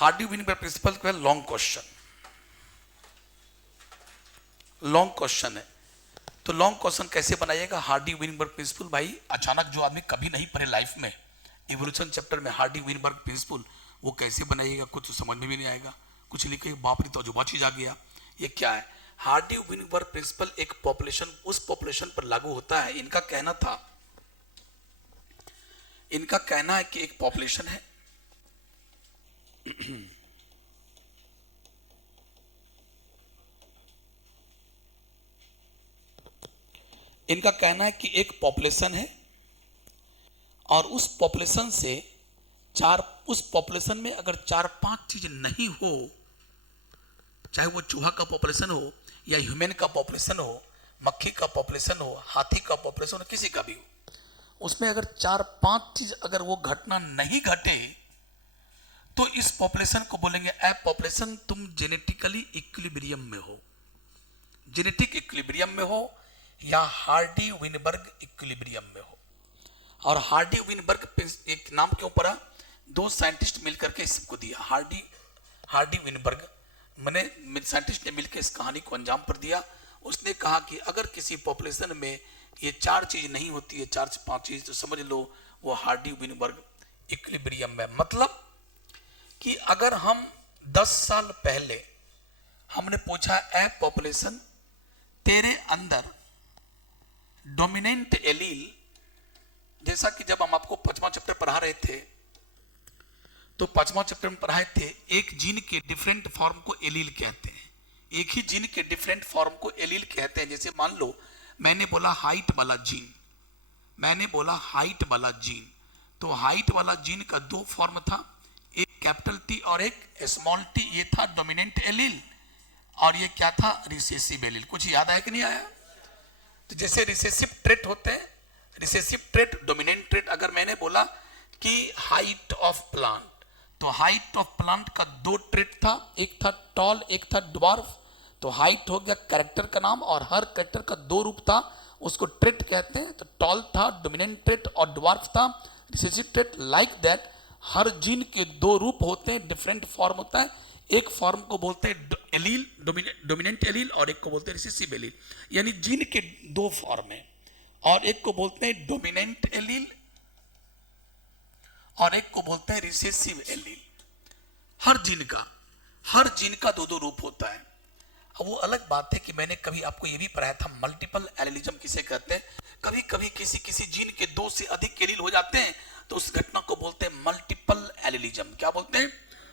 Hardy Weinberg principal का long question है। तो लॉन्ग क्वेश्चन कैसे बनाइएगा? हार्डी विनबर्ग प्रिंसिपल, भाई अचानक जो आदमी कभी नहीं पढ़े लाइफ में इवोल्यूशन चैप्टर में हार्डी विनबर्ग प्रिंसिपल, वो कैसे बनाइएगा? कुछ समझ में भी नहीं आएगा। कुछ लिखे बाप रे तो अजूबा चीज आ गया, ये क्या है? हार्डी विनबर्ग प्रिंसिपल एक पॉपुलेशन, उस पॉपुलेशन पर लागू होता है। इनका कहना है कि एक पॉपुलेशन है, इनका कहना है कि एक पॉपुलेशन है और उस पॉपुलेशन में अगर 4-5 चीज नहीं हो, चाहे वो चूहा का पॉपुलेशन हो या ह्यूमन का पॉपुलेशन हो, मक्खी का पॉपुलेशन हो, हाथी का पॉपुलेशन हो, किसी का भी हो, उसमें अगर 4-5 चीज अगर वो घटना नहीं घटे तो इस पॉपुलेशन को बोलेंगे ए पॉपुलेशन तुम जेनेटिकली इक्विलिब्रियम में हो, जेनेटिक इक्विलिब्रियम में हो या हार्डी विनबर्ग इक्विलिब्रियम में हो। और हार्डी विनबर्ग एक नाम क्यों पड़ा? 2 साइंटिस्ट मिलकर के इसको दिया, हार्डी विनबर्ग मैंने साइंटिस्ट ने मिलकर इस कहानी को अंजाम पर दिया। उसने कहा कि अगर किसी पॉपुलेशन में ये 4 चीज नहीं होती है, 4 से 5 चीज, तो समझ लो वो हार्डी विनबर्ग इक्विलिब्रियम में। मतलब कि अगर हम 10 साल पहले हमने पूछा ए पॉपुलेशन तेरे अंदर डोमिनेंट एलील, जैसा कि जब हम आपको 5वां चैप्टर पढ़ा रहे थे तो 5वां चैप्टर में पढ़ाए थे एक जीन के डिफरेंट फॉर्म को एलील कहते हैं। एक ही जीन के डिफरेंट फॉर्म को एलील कहते हैं। जैसे मान लो मैंने बोला हाइट वाला जीन, तो हाइट वाला जीन का 2 फॉर्म था, एक कैपिटल टी और एक स्मॉल टी, ये था डोमिनेंट एलील और ये क्या था? Recessive allele. कुछ याद आया कि नहीं आया? तो जैसे रिसेसिव ट्रेट होते हैं, रिसेसिव ट्रेट, डोमिनेंट ट्रेट। अगर मैंने बोला कि हाइट ऑफ प्लांट, तो हाइट ऑफ प्लांट का 2 ट्रेट था, एक था टॉल, एक था ड्वार्फ। तो हाइट हो गया कैरेक्टर का नाम और हर कैरेक्टर का 2 रूप था, उसको ट्रेट कहते हैं। तो टॉल था डोमिनेंट ट्रेट और ड्वार्फ था recessive trait. Like that her gene के 2 रूप होते हैं, डिफरेंट फॉर्म होता है। एक फॉर्म को बोलते हैं एलील, डोमिनेंट एलील, और एक को बोलते हैं रिसेसिव एलील। यानी जीन के 2 फॉर्म है, और एक को बोलते हैं डोमिनेंट एलील और एक को बोलते हैं रिसेसिव एलील। हर जीन का 2-2 रूप होता है। अब वो अलग बात है कि मैंने कभी आपको ये भी पढ़ाया था मल्टीपल एलिलिज्म किसे कहते हैं। कभी कभी किसी जीन के 2 से अधिक एलील हो जाते हैं तो उस घटना को बोलते हैं मल्टीपल एलिलिज्म। क्या बोलते हैं?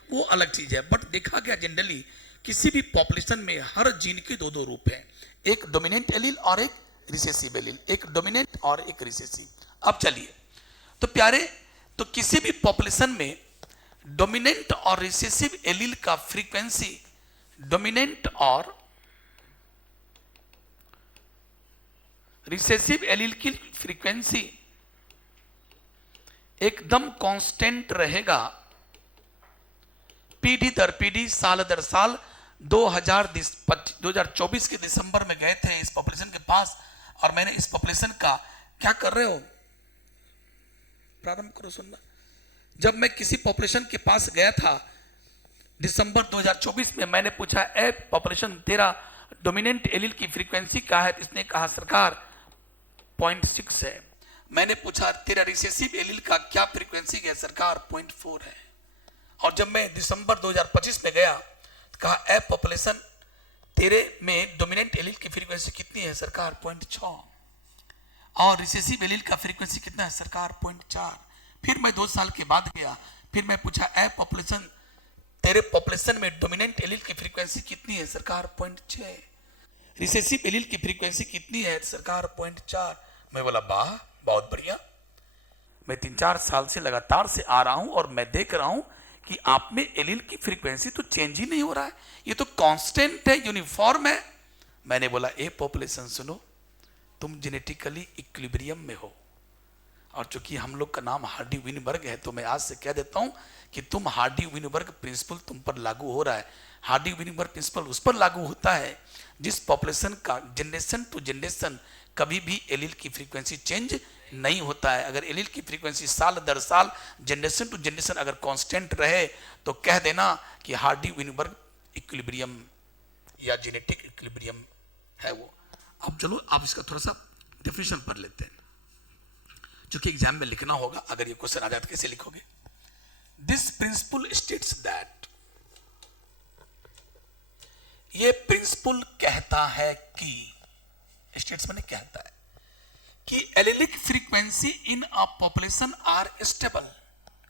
वो अलग चीज है। बट देखा गया जनरली किसी भी पॉपुलेशन में हर जीन के 2-2 रूप हैं, एक डोमिनेंट एलील और एक रिसेसिव एलील, एक डोमिनेंट और एक रिसेसिव। अब चलिए तो प्यारे, तो किसी भी पॉपुलेशन में डोमिनेंट और रिसेसिव एलील का फ्रीक्वेंसी, डोमिनेंट और रिसेसिव एलील की फ्रीक्वेंसी एकदम कांस्टेंट रहेगा पीढ़ी दर पीढ़ी, साल दर साल। 2024 के दिसंबर में गए थे इस पॉपुलेशन के पास और मैंने इस पॉपुलेशन का, क्या कर रहे हो, प्रारंभ करो सुनना। जब मैं किसी पॉपुलेशन के पास गया था दिसंबर 2024 में, मैंने पूछा ए पॉपुलेशन तेरा डोमिनेंट एलील की फ्रीक्वेंसी क्या है? इसने कहा सरकार 0.6 है। मैंने पूछा तेरा रिसेसिव एलील का क्या फ्रीक्वेंसी है? सरकार 0.4 है। और जब मैं दिसंबर 2025 में गया तो कहा ए पॉपुलेशन तेरे में डोमिनेंट एलील की फ्रीक्वेंसी कितनी है? सरकार 0.6। और रिसेसिव एलील का फ्रीक्वेंसी कितना है? सरकार 0.4। फिर मैं 2 साल के बाद गया, फिर मैं पूछा ए पॉपुलेशन तेरे पॉपुलेशन में डोमिनेंट एलील की फ्रीक्वेंसी कितनी है? सरकार 0.6। रिसेसिव एलील की फ्रीक्वेंसी कितनी है? सरकार 0.4। मैं बोला वाह बहुत बढ़िया, मैं 3-4 साल से लगातार से आ रहा हूं और मैं देख रहा हूं कि आप में एलील की फ्रीक्वेंसी तो चेंज ही नहीं हो रहा है, ये तो कांस्टेंट है, यूनिफॉर्म है। मैंने बोला ए पॉपुलेशन सुनो, तुम जेनेटिकली इक्विलिब्रियम में हो, और चूंकि हम लोग का नाम हार्डी विनबर्ग है तो मैं आज से कह देता हूं कि तुम हार्डी विनबर्ग प्रिंसिपल तुम पर लागू हो रहा है। हार्डी विनबर्ग प्रिंसिपल उस पर लागू होता है जिस पॉपुलेशन का जनरेशन टू जनरेशन कभी भी एलील की फ्रीक्वेंसी चेंज नहीं होता है। अगर एलील की फ्रीक्वेंसी साल दर साल जनरेशन टू जनरेशन अगर कांस्टेंट रहे तो कह देना कि हार्डी-विनबर्ग इक्विलिब्रियम या जेनेटिक इक्विलिब्रियम है वो। अब चलो आप इसका थोड़ा सा डेफिनेशन पढ़ लेते हैं, जो कि एग्जाम में लिखना होगा। अगर ये क्वेश्चन आ जाए तो कैसे लिखोगे? दिस प्रिंसिपल स्टेट्स दैट, ये प्रिंसिपल कहता है कि, स्टेट्स माने कहता है कि allelic frequency in a population are stable.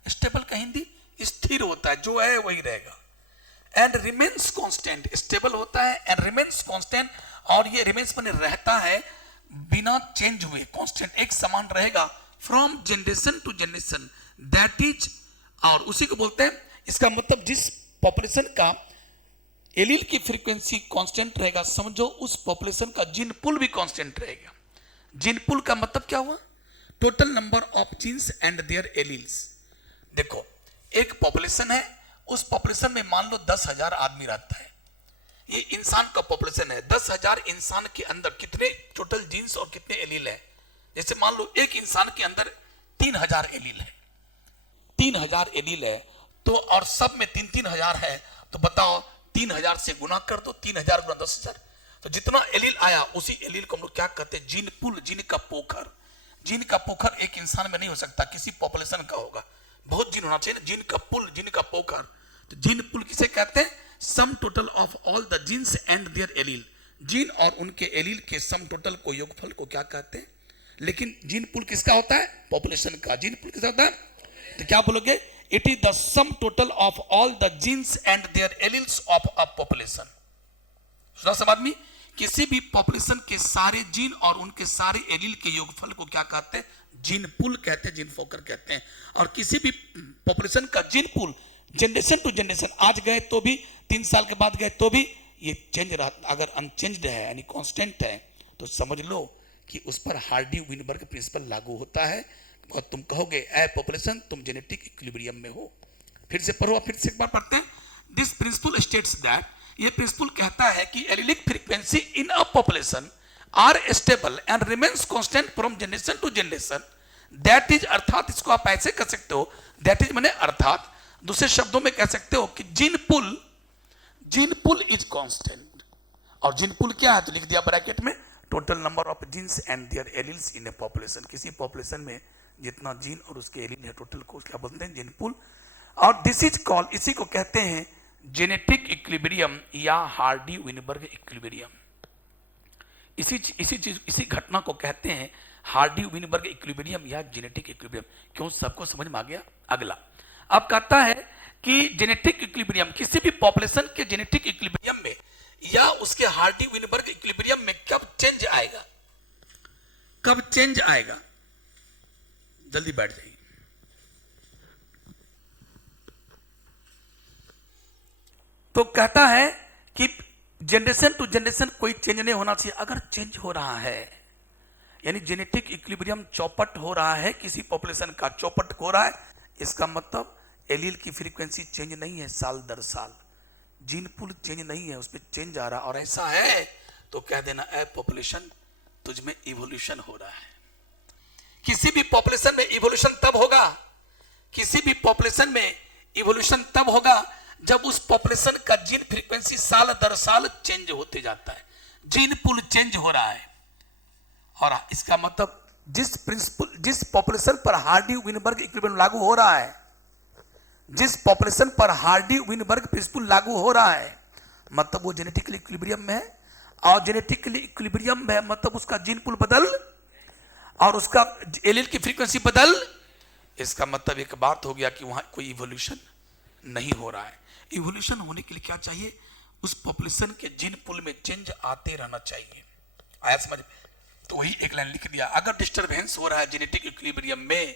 Stable का हिंदी स्थिर होता है, जो है वही रहेगा। एंड रिमेन्स कांस्टेंट, स्टेबल होता है एंड रिमेन्स कांस्टेंट, और ये रिमेन्स माने रहता है बिना चेंज हुए, कांस्टेंट एक समान रहेगा from generation to generation, that is, और उसी को बोलते हैं, इसका मतलब जिस पॉपुलेशन का एलील की फ्रीक्वेंसी कांस्टेंट रहेगा, समझो उस पॉपुलेशन का जीन पूल भी कांस्टेंट रहेगा। जीन पूल का मतलब क्या हुआ? Total number of genes and their alleles. देखो एक पॉपुलेशन है, उस पॉपुलेशन में मान लो 10,000 आदमी रहता है, ये इंसान का पॉपुलेशन है। 10,000 इंसान के अंदर कितने टोटल जीन्स और कितने एलील है? जैसे मान लो एक इंसान के अंदर 3,000 एलील है, 3,000 एलील है तो, और सब में 3-3 हजार है, तो बताओ 3,000 से गुना कर दो, 3,000 गुना 10,000, तो जितना एलील आया उसी एलील को हम लोग क्या कहते हैं? जीन पूल, जीन का पोखर। जीन का पोखर एक इंसान में नहीं हो सकता, किसी पॉपुलेशन का होगा, बहुत जीन होना चाहिए ना। जीन का पुल, जीन का पोखर, तो जीन पुल किसे कहते हैं? Sum total of all the genes and their allele. Gene और उनके एलील के सम टोटल को, योगफल को क्या कहते हैं? लेकिन जीन पुल किसका होता है? पॉपुलेशन का। जीन पुल किसका होता है? तो क्या बोलोगे? It is the sum total of all the genes and their alleles of a population. सुना सब आदमी? किसी भी पॉपुलेशन के सारे जीन और उनके सारे एलील के योगफल को क्या कहते हैं? जीन पूल कहते हैं, जीन फोकर कहते हैं। और किसी भी पॉपुलेशन का gene pool generation to generation, आज गए तो भी, 3 साल के बाद गए तो भी ये चेंज रहा, अगर अनचेंज्ड है यानी कांस्टेंट है, तो समझ लो कि उस पर हार्डी-विनबर्ग प्रिंसिपल लागू होता है और तुम कहोगे ए पॉपुलेशन तुम जेनेटिक इक्विलिब्रियम में हो। फिर से पढ़ो, फिर से एक बार पढ़ते हैं। दिस प्रिंसिपल स्टेट्स दैट, ये प्रिंसिपल कहता है कि allelic frequency in a population are stable and remains constant from generation to generation, that is, अर्थात इसको आप ऐसे कह सकते हो, दैट इज माने अर्थात, दूसरे शब्दों में कह सकते हो कि जीन पुल इज कांस्टेंट। और जीन पुल क्या है? तो लिख दिया ब्रैकेट में, total number of genes and their alleles in a population. किसी पॉपुलेशन में जितना जीन और उसके एलील है टोटल को क्या बोलते हैं? जीन पुल। और दिस इज कॉल्ड, इसी को कहते हैं जेनेटिक इक्विलिब्रियम या हार्डी-विनबर्ग इक्विलिब्रियम। इसी घटना को कहते हैं हार्डी-विनबर्ग इक्विलिब्रियम या जेनेटिक इक्विलिब्रियम। क्यों? सबको समझ में आ गया? अगला अब कहता है कि जेनेटिक इक्विलिब्रियम, किसी भी पॉपुलेशन के जेनेटिक इक्विलिब्रियम में या उसके हार्डी-विनबर्ग इक्विलिब्रियम में कब चेंज आएगा? कब चेंज आएगा? जल्दी बैठ जाइए। तो कहता है कि जनरेशन टू जनरेशन कोई चेंज नहीं होना चाहिए। अगर चेंज हो रहा है यानी जेनेटिक इक्विलिब्रियम चौपट हो रहा है, किसी पॉपुलेशन का चौपट हो रहा है, इसका मतलब एलील की फ्रीक्वेंसी चेंज नहीं है साल दर साल, जीन पूल चेंज नहीं है, उस पर चेंज आ रहा, और ऐसा है तो कह देना ए पॉपुलेशन तुझमें इवोल्यूशन हो रहा है। किसी भी पॉपुलेशन में इवोल्यूशन तब होगा, किसी भी पॉपुलेशन में इवोल्यूशन तब होगा जब उस पॉपुलेशन का जीन फ्रीक्वेंसी साल दर साल चेंज होते जाता है, जीन पूल चेंज हो रहा है। और इसका मतलब जिस पॉपुलेशन पर हार्डी-विनबर्ग इक्विलिब्रियम लागू हो रहा है, जिस पॉपुलेशन पर हार्डी-विनबर्ग प्रिंसिपल लागू हो रहा है, मतलब वो जेनेटिकली इक्विलिब्रियम में है, और जेनेटिकली इक्विलिब्रियम में है मतलब उसका जीन पूल बदल और उसका एलील की फ्रीक्वेंसी बदल। इसका मतलब एक बात हो गया कि वहां कोई इवोल्यूशन नहीं हो रहा है। इवोल्यूशन होने के लिए क्या चाहिए? उस पॉपुलेशन के जीन पूल में चेंज आते रहना चाहिए। आया समझ? तो वही एक लाइन लिख दिया। अगर डिस्टरबेंस हो रहा है जेनेटिक इक्विलिब्रियम में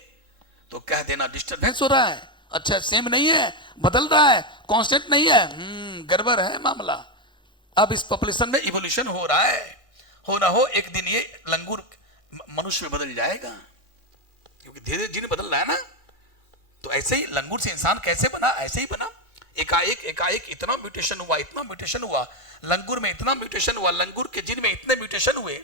तो कह देना डिस्टरबेंस हो रहा है, अच्छा सेम नहीं है, बदल रहा है, कांस्टेंट नहीं है, गड़बड़ है मामला। अब इस पॉपुलेशन में इवोल्यूशन हो रहा है, हो ना हो एक दिन ये लंगूर मनुष्य में बदल जाएगा, क्योंकि धीरे धीरे जीन बदल रहा है ना। तो ऐसे ही लंगूर से इंसान कैसे बना? ऐसे ही बना, एकाएक इतना म्यूटेशन हुआ, इतना म्यूटेशन हुआ, लंगूर में इतना म्यूटेशन हुआ, लंगूर के जीन में इतने म्यूटेशन हुए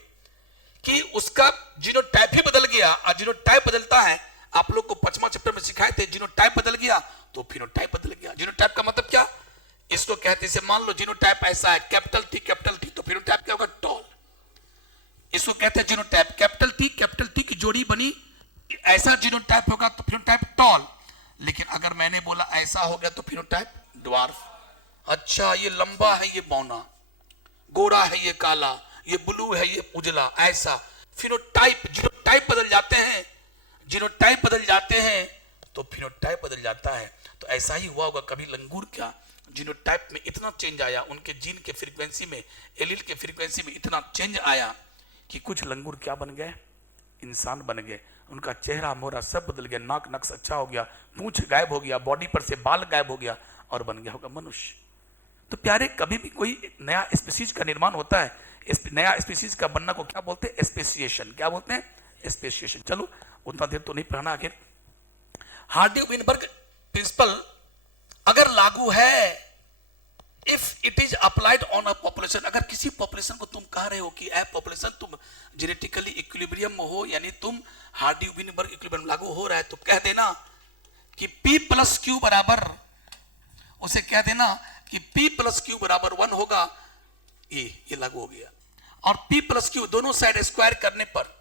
कि उसका जीनोटाइप ही बदल गया, और जीनोटाइप बदलता है, आप लोग को 5वां चैप्टर में सिखाए थे, जीनोटाइप बदल गया तो फिनोटाइप बदल गया। जीनोटाइप का मतलब क्या, इसको कहते हैं, मान लो जीनोटाइप ऐसा है, कैपिटल टी, तो फिनोटाइप क्या होगा, टॉल। इसको कहते हैं जीनोटाइप, कैपिटल टी की जोड़ी बनी, ऐसा जीनोटाइप होगा तो फिनोटाइप टॉल। लेकिन अगर मैंने बोला ऐसा हो गया तो फिनोटाइप ड्वार्फ। अच्छा, ये लंबा है, ये बौना, गोरा है, ये काला, ये ब्लू है, ये उजला, ऐसा फिनोटाइप, जीनोटाइप बदल जाते हैं, जीनोटाइप बदल जाते हैं तो फिनोटाइप बदल जाता है। तो ऐसा ही हुआ होगा कभी लंगूर क्या, जीनोटाइप में इतना चेंज आया, उनके जीन के फ्रीक्वेंसी में, एलील के फ्रीक्वेंसी में इतना चेंज आया कि कुछ लंगूर क्या बन गए, इंसान बन गए। उनका चेहरा मोहरा सब बदल गया, नाक नक्श अच्छा हो गया, पूंछ गायब हो गया, बॉडी पर से बाल गायब हो गया और बन गया होगा मनुष्य। तो प्यारे, कभी भी कोई नया स्पीशीज का निर्माण होता है, इस नया स्पीशीज का बनना को क्या बोलते हैं, स्पेसिएशन। क्या बोलते हैं, स्पेसिएशन। चलो उतना देर तो नहीं पढ़ना। आखिर हार्डी-विनबर्ग प्रिंसिपल अगर लागू है, if it is applied on a population, अगर किसी पॉपुलेशन को तुम कह रहे हो कि ए पॉपुलेशन तुम जेनेटिकली इक्विलिब्रियम में हो, यानी तुम हार्डी-विनबर्ग इक्विलिब्रियम लागू हो रहा है, तो कह देना कि P+Q बराबर, उसे कह देना कि P+Q बराबर 1 होगा, ये लागू हो गया। और P+Q दोनों साइड स्क्वायर करने पर,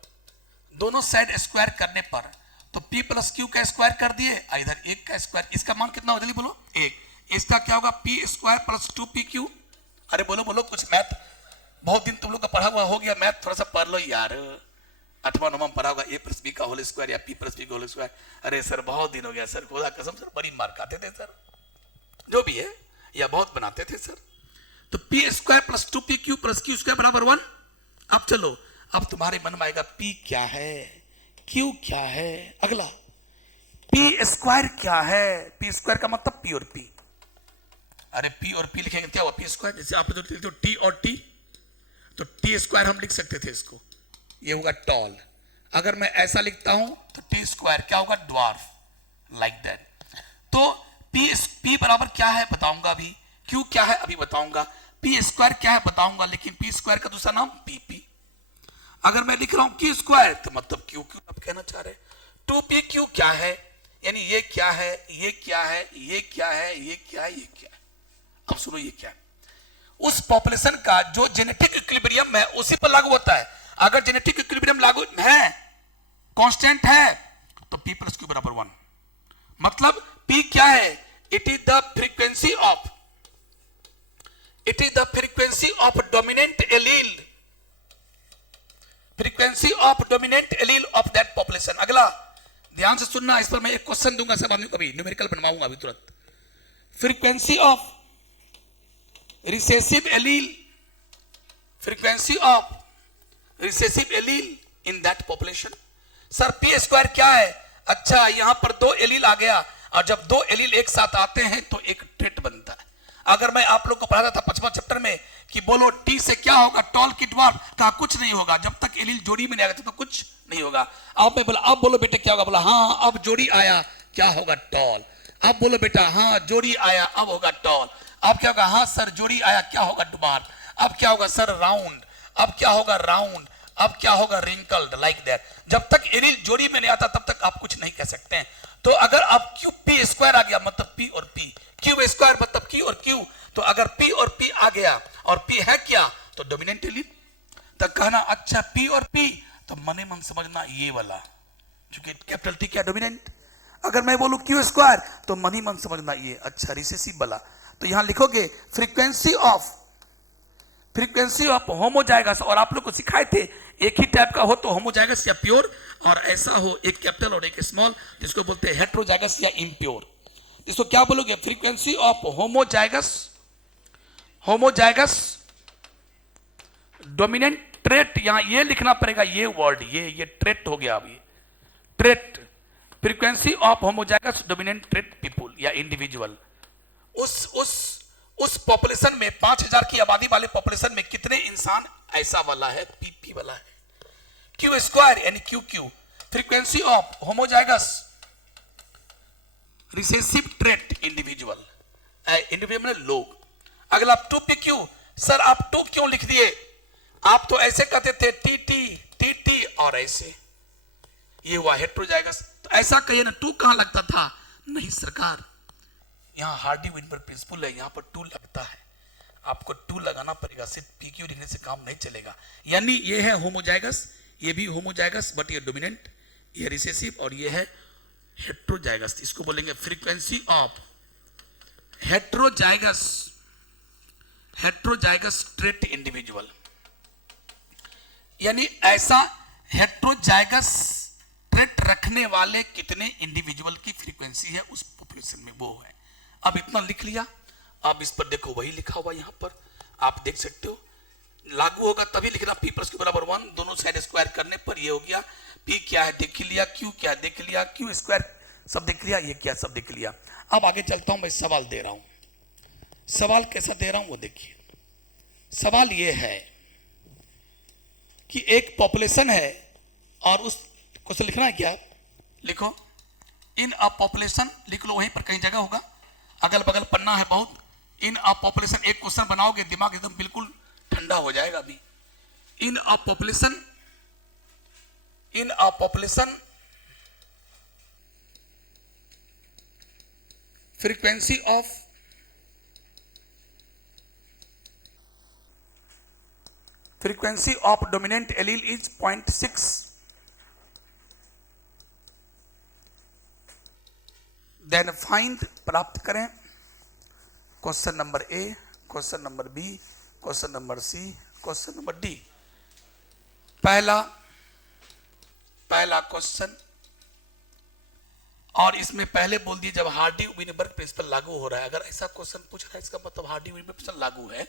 दोनों साइड स्क्वायर करने पर, तो P+Q का स्क्वायर कर दिए, इधर 1 का स्क्वायर, इसका मान कितना हो, जल्दी बोलो, 1। इसका क्या होगा, P² + 2PQ। अरे बोलो बोलो, कुछ मैथ, बहुत दिन तुम लोग का पढ़ा हुआ हो गया मैथ, थोड़ा सा पढ़ लो यार, 8वां 9वां पढ़ा होगा, A+B का होल स्क्वायर या P+B का होल स्क्वायर। अरे सर बहुत दिन हो गया सर, खुदा कसम सर, बड़ी मार खाते थे सर, जो भी है, या बहुत बनाते थे सर। तो P² + 2PQ + Q² बराबर 1। अब चलो, अब तुम्हारे मन में आएगा P क्या है, Q क्या है, अगला P² क्या है। P² का मतलब P और P। अरे P और P लिखेंगे क्या हुआ, P², जैसे आप लिखते हो T और T, तो T² हम लिख सकते थे इसको, ये होगा टॉल। अगर मैं ऐसा लिखता हूं तो T² क्या होगा, ड्वार्फ, लाइक दैट। तो P बराबर क्या है बताऊंगा अभी, Q क्या है अभी बताऊंगा, P² क्या है बताऊंगा, लेकिन P² का दूसरा नाम PP। अगर मैं लिख रहा हूं Q² तो मतलब Q आप कहना चाह रहे, 2PQ क्या है, यानी ये क्या है, ये क्या है, ये क्या है, ये क्या है, ये क्या है। अब सुनो, ये क्या है, उस पॉपुलेशन का जो जेनेटिक इक्विलिब्रियम है उसी पर लागू होता है। अगर जेनेटिक इक्विलिब्रियम लागू है, कांस्टेंट है, तो P+Q बराबर 1। मतलब P क्या है, it is the frequency of dominant allele, frequency of dominant allele of that population. अगला ध्यान से सुनना, इस पर मैं एक क्वेश्चन दूंगा सब आदमी को, अभी न्यूमेरिकल बनवाऊंगा अभी तुरंत। Frequency of recessive allele, frequency of recessive allele in that population. Sir P² क्या है, अच्छा यहां पर 2 एलील आ गया, और जब 2 एलील एक साथ आते हैं तो एक ट्रेट बनता है। अगर मैं आप लोग को पढ़ाता था 5वां चैप्टर में कि बोलो T से क्या होगा, टॉल की ड्वार्फ, कहा कुछ नहीं होगा, जब तक एलील जोड़ी में नहीं आएगा तो कुछ नहीं होगा। अब मैं बोला, अब बोलो बेटे क्या होगा, बोला हाँ अब जोड़ी आया, क्या होगा, टॉल। अब बोलो बेटा, हाँ जोड़ी आया, अब होगा टॉल। अब क्या होगा, हाँ सर जोड़ी आया, क्या होगा, ड्वार्फ। अब क्या होगा सर, राउंड। अब क्या होगा, राउंड। अब क्या होगा, रिंकल्ड, लाइक दैट। जब तक एलील जोड़ी में नहीं आता तब तक आप कुछ नहीं कह सकते हैं। तो अगर अब P² आ गया मतलब P और P, Q² मतलब Q और Q, तो अगर P और P आ गया और P है क्या, तो डोमिनेंट एलील। तो कहना अच्छा P और P, तो मने मन समझना ये वाला, क्योंकि कैपिटल T क्या, डोमिनेंट। अगर मैं बोलूं Q² तो मन ही मन समझना ये, अच्छा रिसेसिव वाला। तो यहां लिखोगे फ्रीक्वेंसी ऑफ होमोजाइगस, और आप लोग को सिखाए थे एक ही टाइप का हो तो होमोजाइगस या प्योर, और ऐसा हो एक कैपिटल और एक स्मॉल, जिसको बोलते हैं हेट्रोजाइगस या इम्प्योर। इसको क्या बोलोगे, frequency of homozygous dominant trait. यहां ये लिखना पड़ेगा, ये वर्ड, ये ट्रेट हो गया। अभी trait, frequency of homozygous dominant trait people या इंडिविजुअल। उस पॉपुलेशन में 5000 की आबादी वाले पॉपुलेशन में कितने इंसान ऐसा वाला है, PP वाला है। Q² यानी QQ, frequency of homozygous recessive trait individual, individual लोग। अगला 2PQ, सर आप 2 क्यों लिख दिए, आप तो ऐसे कहते थे TT और ऐसे, ये हुआ हेट्रोजाइगस। तो ऐसा कहिए ना, 2 कहां लगता था? नहीं सरकार, यहां हार्डी-विनबर्ग प्रिंसिपल है, यहां पर 2 लगता है, आपको 2 लगाना पड़ेगा, सिर्फ PQ लिखने से काम नहीं चलेगा। यानी ये है होमोजाइगस, ये भी होमोजाइगस, बट ये डोमिनेंट, ये रिसेसिव, और ये है हेट्रोजाइगस। इसको बोलेंगे frequency of heterozygous trait individual. यानी ऐसा हेट्रोजाइगस ट्रेट रखने वाले कितने इंडिविजुअल की फ्रीक्वेंसी है उस पॉपुलेशन में, वो है। अब इतना लिख लिया, अब इस पर देखो वही लिखा हुआ यहां पर आप देख सकते हो, लागू होगा तभी लिखना P प्लस Q बराबर 1, दोनों साइड स्क्वायर करने पर ये हो गया। P क्या है देख लिया, Q क्या है देख लिया, Q स्क्वायर सब देख लिया, ये क्या सब देख लिया। अब आगे चलता हूं, मैं सवाल दे रहा हूं, सवाल कैसा दे रहा हूं वो देखिए। सवाल ये है कि एक पॉपुलेशन है और उस क्वेश्चन लिखना है क्या, लिखो इन अ पॉपुलेशन, लिख लो वहीं पर कहीं जगह होगा, अगल बगल पन्ना है बहुत। इन अ पॉपुलेशन, एक क्वेश्चन बनाओगे दिमाग एकदम बिल्कुल ठंडा हो जाएगा अभी। In a population frequency of dominant allele is 0.6। Then find, प्राप्त करें question number A, question number B, question number C, question number D. पहला क्वेश्चन, और इसमें पहले बोल दिए जब हार्डी-विनबर्ग प्रिंसिपल लागू हो रहा है। अगर ऐसा क्वेश्चन पूछ रहा है इसका मतलब हार्डी-विनबर्ग प्रिंसिपल लागू है,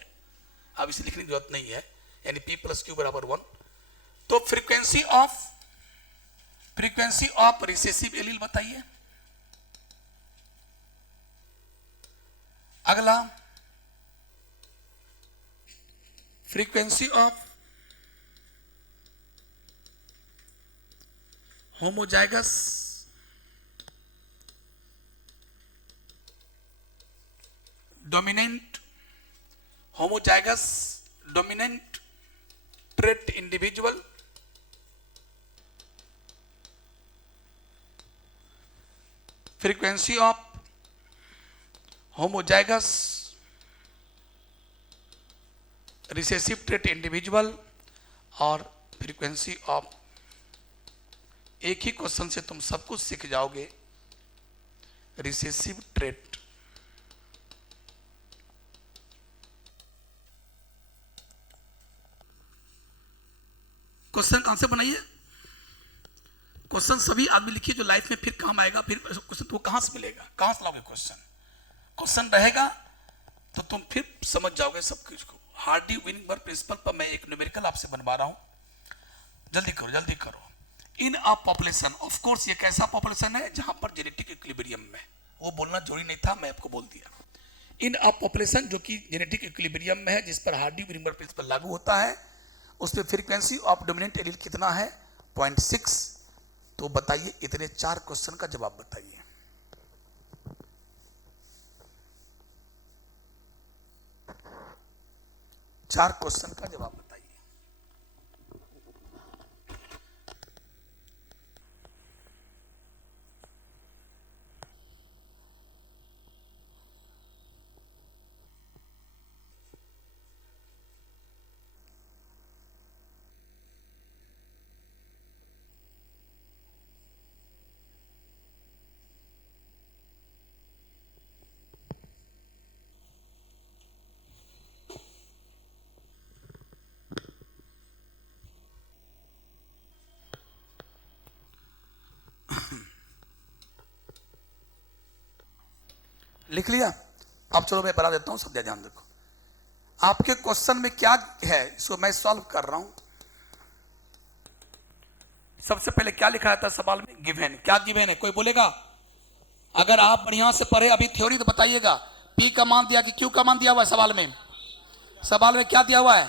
अब इसे लिखने की जरूरत नहीं है, यानी P प्लस Q बराबर 1। तो फ्रीक्वेंसी ऑफ रिसेसिव एलील बताइए। अगला frequency of homozygous dominant trait individual. Frequency of homozygous recessive trait individual, और फ्रीक्वेंसी ऑफ, एक ही क्वेश्चन से तुम सब कुछ सीख जाओगे, रिसेसिव ट्रेट। क्वेश्चन कहां से बनाइए, क्वेश्चन सभी आदमी लिखिए जो लाइफ में फिर काम आएगा। फिर क्वेश्चन तो कहां से मिलेगा, कहां से लाओगे क्वेश्चन रहेगा तो तुम फिर समझ जाओगे सब कुछ को। हार्डी-विनबर्ग प्रिंसिपल पर मैं एक न्यूमेरिकल आपसे बनवा रहा हूं, जल्दी करो। इन अ पॉपुलेशन, ऑफ कोर्स ये कैसा पॉपुलेशन है जहां पर जेनेटिक इक्विलिब्रियम में, वो बोलना जरूरी नहीं था, मैं आपको बोल दिया। इन अ पॉपुलेशन जो कि जेनेटिक इक्विलिब्रियम में है, जिस पर हार्डी-विनबर्ग प्रिंसिपल लागू होता है, उसमें फ्रीक्वेंसी ऑफ डोमिनेंट एलील कितना है, 0.6। तो बताइए, इतने 4 क्वेश्चन का जवाब बताइए। चार क्वेश्चन का जवाब बताइए। लिख लिया? अब चलो मैं बता देता हूं, सब ध्यान रखो। आपके क्वेश्चन में क्या है इसको मैं सॉल्व कर रहा हूं। सबसे पहले क्या लिखा था सवाल में, गिवन। क्या गिवन है, कोई बोलेगा? अगर आप बढ़िया से पढ़े अभी थ्योरी तो बताइएगा। पी का मान दिया कि क्यू का मान दिया हुआ है सवाल में? सवाल में क्या दिया हुआ है?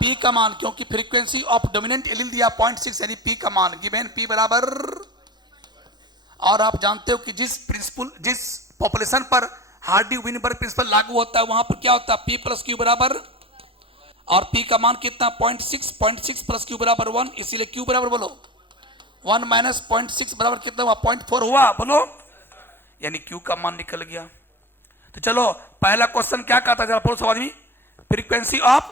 पी का मान, क्योंकि फ्रीक्वेंसी ऑफ डोमिनेंट एलील दिया 0.6, यानी पी का मान गिवन पी बराबर। और आप जानते हो कि जिस पॉपुलेशन पर हार्डी-विनबर्ग प्रिंसिपल लागू होता है वहां पर क्या होता है, P प्लस Q बराबर। और p का मान कितना 0.6 प्लस q बराबर 1, इसीलिए q बराबर बोलो 1 माइनस 0.6 बराबर कितना हुआ 0.4 हुआ बोलो, यानी q का मान निकल गया। तो चलो पहला क्वेश्चन क्या कहता है जरा बोलो सब आदमी, फ्रीक्वेंसी ऑफ,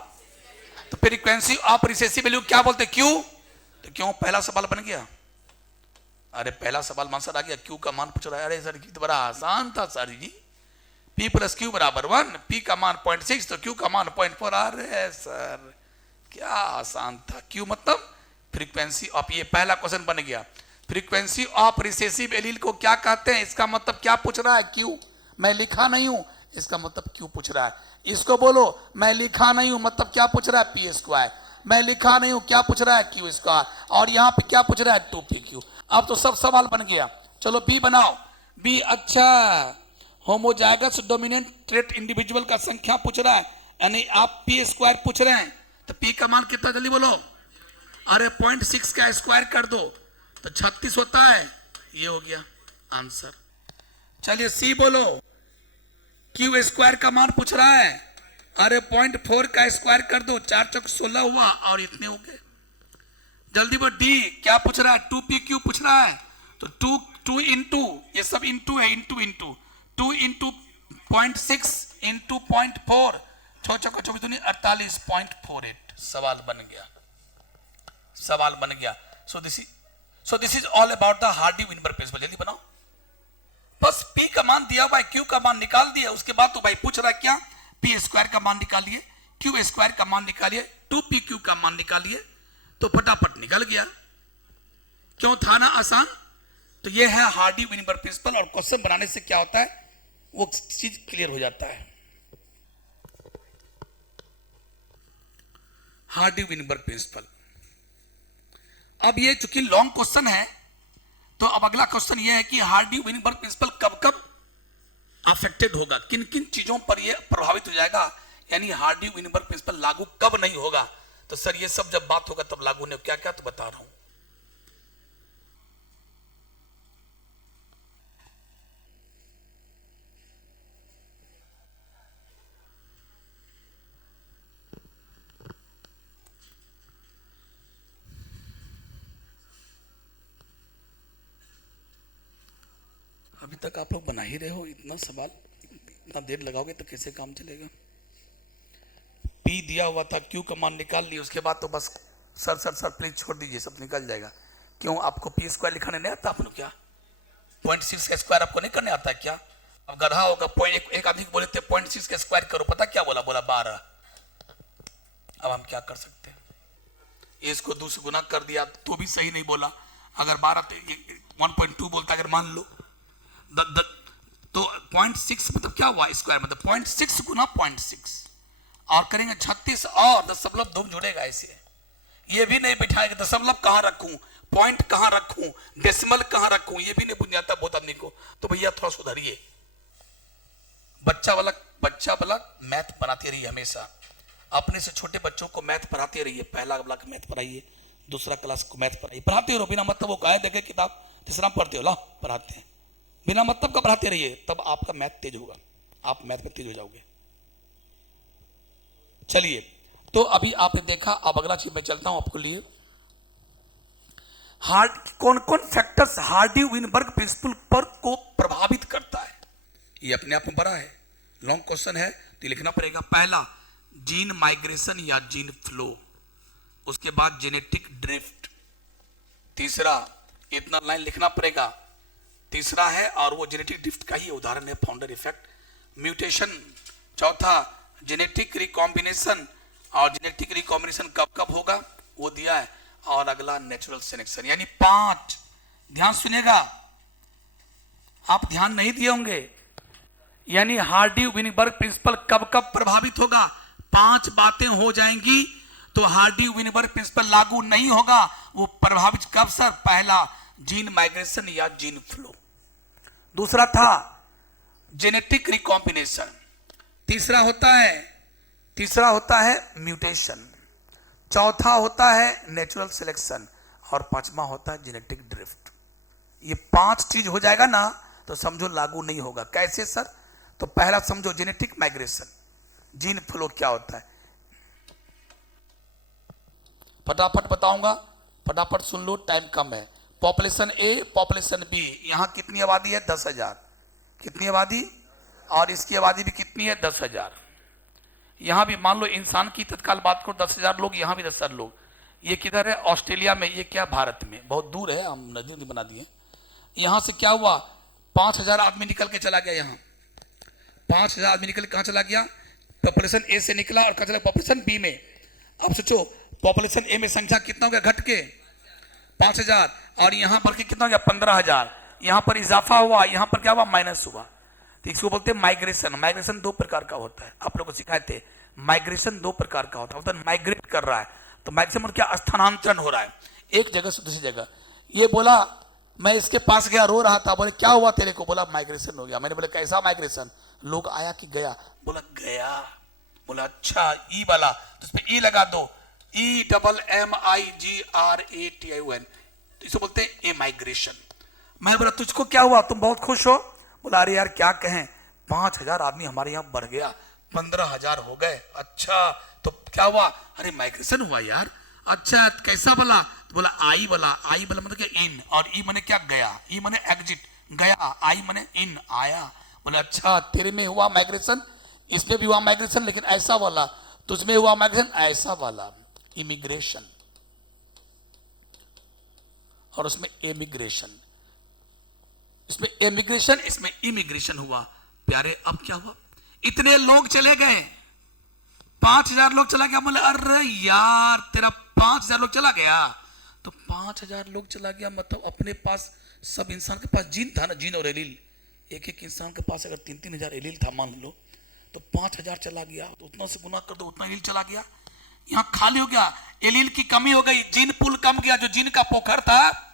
तो फ्रीक्वेंसी ऑफ रिसेसिव वैल्यू क्या बोलते क्यू, तो क्यों पहला सवाल बन गया। अरे पहला सवाल आंसर आ गया, क्यू का मान पूछ रहा है। अरे सर ये तो बड़ा आसान था सर जी, P प्लस क्यू बराबर 1, P का मान 0.6 तो Q का मान 0.4। अरे सर क्या आसान था, Q मतलब फ्रीक्वेंसी ऑफ, ये पहला क्वेश्चन बन गया। फ्रीक्वेंसी ऑफ रिसेसिव एलील को क्या कहते हैं, इसका मतलब क्या पूछ रहा है Q, मैं लिखा नहीं हूं इसका मतलब Q पूछ रहा है। इसको बोलो मैं लिखा नहीं हूं मतलब क्या पूछ रहा है P स्क्वायर, मैं लिखा नहीं हूं क्या पूछ रहा है Q स्क्वायर, और यहां पे क्या पूछ रहा है 2PQ। अब तो सब सवाल बन गया। चलो B बनाओ, B अच्छा होमोजाइगस डोमिनेंट ट्रेट इंडिविजुअल का संख्या पूछ रहा है, यानी आप P स्क्वायर पूछ रहे हैं, तो P का मान कितना जल्दी बोलो, अरे 0.6 का स्क्वायर कर दो तो 36 होता है, ये हो गया आंसर। चलिए C बोलो, Q स्क्वायर का मान पूछ रहा है, अरे 0.4 का स्क्वायर कर दो, 4 चौक 16 हुआ और इतने हो गए। जल्दी बोलो D क्या पूछ रहा है, 2PQ पूछ रहा है, तो 2 इंटू, ये सब इंटू है, इंटू 2 इंटू 0.6 इंटू 0.4, 6 चौका 24 दूनी 48.48। सवाल बन गया, सवाल बन गया। So this is all about the Hardy Weinberg principle. जल्दी बनाओ, बस P का मान दिया हुआ है, Q का मान निकाल दिया, उसके बाद तो भाई पूछ रहा है क्या, P स्क्वायर का मान निकालिए, Q स्क्वायर का मान निकालिए, 2PQ का मान निकालिए, तो फटाफट निकल गया। क्यों था ना आसान। तो ये है हार्डी-विनबर्ग प्रिंसिपल, और क्वेश्चन बनाने से क्या होता है वो चीज क्लियर हो जाता है। Hardy Weinberg principle. अब ये चूंकि लॉन्ग क्वेश्चन है, तो अब अगला क्वेश्चन ये है कि हार्डी-विनबर्ग प्रिंसिपल कब कब अफेक्टेड होगा, किन किन चीजों पर ये प्रभावित हो जाएगा, यानी हार्डी-विनबर्ग प्रिंसिपल लागू कब नहीं होगा। तो सर ये सब जब बात होगा तब लागू नहीं, क्या क्या तो बता रहा हूं। अभी तक आप लोग बना ही रहे हो, इतना सवाल इतना देर लगाओगे तो कैसे काम चलेगा। P दिया हुआ था, Q का मान निकाल लिया, उसके बाद तो बस सर प्लीज छोड़ दीजिए, सब निकल जाएगा। क्यों आपको P स्क्वायर लिखाने नहीं आता, आपको क्या 0.6 का स्क्वायर आपको नहीं करने आता क्या। अब गधा होगा, एक आदमी बोले थे 0.6 का स्क्वायर करो, पता क्या बोला, 12। अब हम क्या कर सकते हैं, इसको 2 से गुना कर दिया तो भी सही नहीं बोला। अगर 12 1.2 बोलता, अगर मान लो तो 0.6 मतलब क्या हुआ स्क्वायर, मतलब 0.6 गुना 0.6 और करेंगे 36, और दशमलव 2 जुड़ेगा ऐसे। ये भी नहीं बिठाएगा दशमलव कहां रखूं, पॉइंट कहां रखूं, डेसिमल कहां रखूं, ये भी नहीं बुझ जाता बहुत आदमी को। तो भैया थोड़ा सुधरिए, बच्चा वाला मैथ बनाते रहिए हमेशा, अपने से छोटे बच्चों को मैथ पढ़ाते रहिए, पहला वाला मैथ पढ़ाइए, दूसरा क्लास को मैथ पढ़ाइए, पढ़ाते रहो बिना मतलब वो कहे देखे किताब, तीसरा पढ़ते हो ला पढ़ाते हैं, बिना मतलब का पढ़ाते रहिए, तब आपका मैथ तेज होगा, आप मैथ में तेज हो जाओगे। चलिए, तो अभी आपने देखा, अब अगला चीज मैं चलता हूं आपको लिए, कौन कौन फैक्टर्स हार्डी-विनबर्ग प्रिंसिपल पर को प्रभावित करता है। ये अपने आप में बड़ा है, लॉन्ग क्वेश्चन है तो लिखना पड़ेगा। पहला जीन माइग्रेशन या जीन फ्लो, उसके बाद जेनेटिक ड्रिफ्ट, तीसरा इतना लाइन लिखना पड़ेगा, तीसरा है और वो जेनेटिक ड्रिफ्ट का ही उदाहरण है फाउंडर इफेक्ट, म्यूटेशन, चौथा जेनेटिक रिकॉम्बिनेशन, और जेनेटिक रिकॉम्बिनेशन कब कब होगा वो दिया है, और अगला नेचुरल सिलेक्शन। यानी 5, ध्यान सुनिएगा, आप ध्यान नहीं दिए होंगे, यानी हार्डी-विनबर्ग प्रिंसिपल कब कब प्रभावित होगा, 5 बातें हो जाएंगी तो हार्डी-विनबर्ग प्रिंसिपल लागू नहीं होगा। वो प्रभावित कब सर, पहला जीन माइग्रेशन या जीन फ्लो, दूसरा था जेनेटिक रिकॉम्बिनेशन, तीसरा होता है म्यूटेशन, चौथा होता है नेचुरल सिलेक्शन, और पांचवा होता है जेनेटिक ड्रिफ्ट। ये 5 चीज हो जाएगा ना तो समझो लागू नहीं होगा। कैसे सर, तो पहला समझो जेनेटिक माइग्रेशन, जीन फ्लो क्या होता है। फटाफट बताऊंगा, फटाफट सुन लो, टाइम कम है। पॉपुलेशन ए, पॉपुलेशन बी, यहां कितनी आबादी है? 10,000। कितनी आबादी? और इसकी आबादी भी कितनी है? 10,000। यहां भी मान लो इंसान की तत्काल बात करो 10,000 लोग, यहां भी 10,000 लोग। ये किधर है? ऑस्ट्रेलिया में। ये क्या? भारत में। बहुत दूर है, हम नदी नहीं बना दिए। यहां से क्या हुआ? 5,000 आदमी निकल के चला गया। यहां 5,000 आदमी निकल के कहां चला गया? पॉपुलेशन ए से निकला और कहां चला? पॉपुलेशन बी में। अब सोचो पॉपुलेशन ए में संख्या कितना हो गया? घट के 5,000, और यहां पर कितना हो गया? 15,000। यहां पर इजाफा हुआ, यहां पर क्या हुआ? माइनस हुआ। तो इसको बोलते हैं माइग्रेशन। माइग्रेशन दो प्रकार का होता है, आप लोग को सिखाए थे। माइग्रेशन दो प्रकार का होता है, मतलब माइग्रेट कर रहा है। तो माइग्रेशन मतलब क्या? स्थानांतरण हो रहा है एक जगह से दूसरी जगह। ये बोला मैं इसके पास गया, रो रहा था, बोले क्या हुआ तेरे को? बोला माइग्रेशन हो गया। मैंने बोला कैसा माइग्रेशन? लोग आया कि गया? बोला गया। बोला अच्छा, ई वाला, तो इस पे ई लगा दो, EMMIGRATION, तो इसे बोलते हैं ए माइग्रेशन। मैं बोला तुझको क्या हुआ? तुम बहुत खुश हो? बोला अरे यार क्या कहें, 5,000 आदमी हमारे यहाँ बढ़ गया, 15,000 हो गए। अच्छा तो क्या हुआ? अरे माइग्रेशन हुआ यार। अच्छा कैसा? बोला तो बोला आई वाला। आई वाला मतलब क्या? इन, और ई माने क्या? गया। ई माने एग्जिट, गया। आई माने इन, आया। बोला अच्छा तेरे में हुआ माइग्रेशन, इसमें भी हुआ माइग्रेशन, लेकिन ऐसा वाला। तुझमें हुआ माइग्रेशन ऐसा वाला, इमिग्रेशन, और उसमें एमिग्रेशन। इसमें एमिग्रेशन, इसमें इमिग्रेशन हुआ। प्यारे अब क्या हुआ? इतने लोग चले गए, 5,000 लोग चला गया। बोले अरे यार तेरा 5,000 लोग चला गया। तो 5,000 लोग चला गया मतलब अपने पास, सब इंसान के पास जीन था ना, जीन और एलील। एक एक इंसान के पास अगर 3-3 हजार एलील था मान लो, तो 5,000 चला गया, तो उतना से गुना कर दो, उतना एलील चला गया। यहाँ खाली हो गया, एलील की कमी हो गई, जीन पुल कम गया। जो जीन का पोखर था,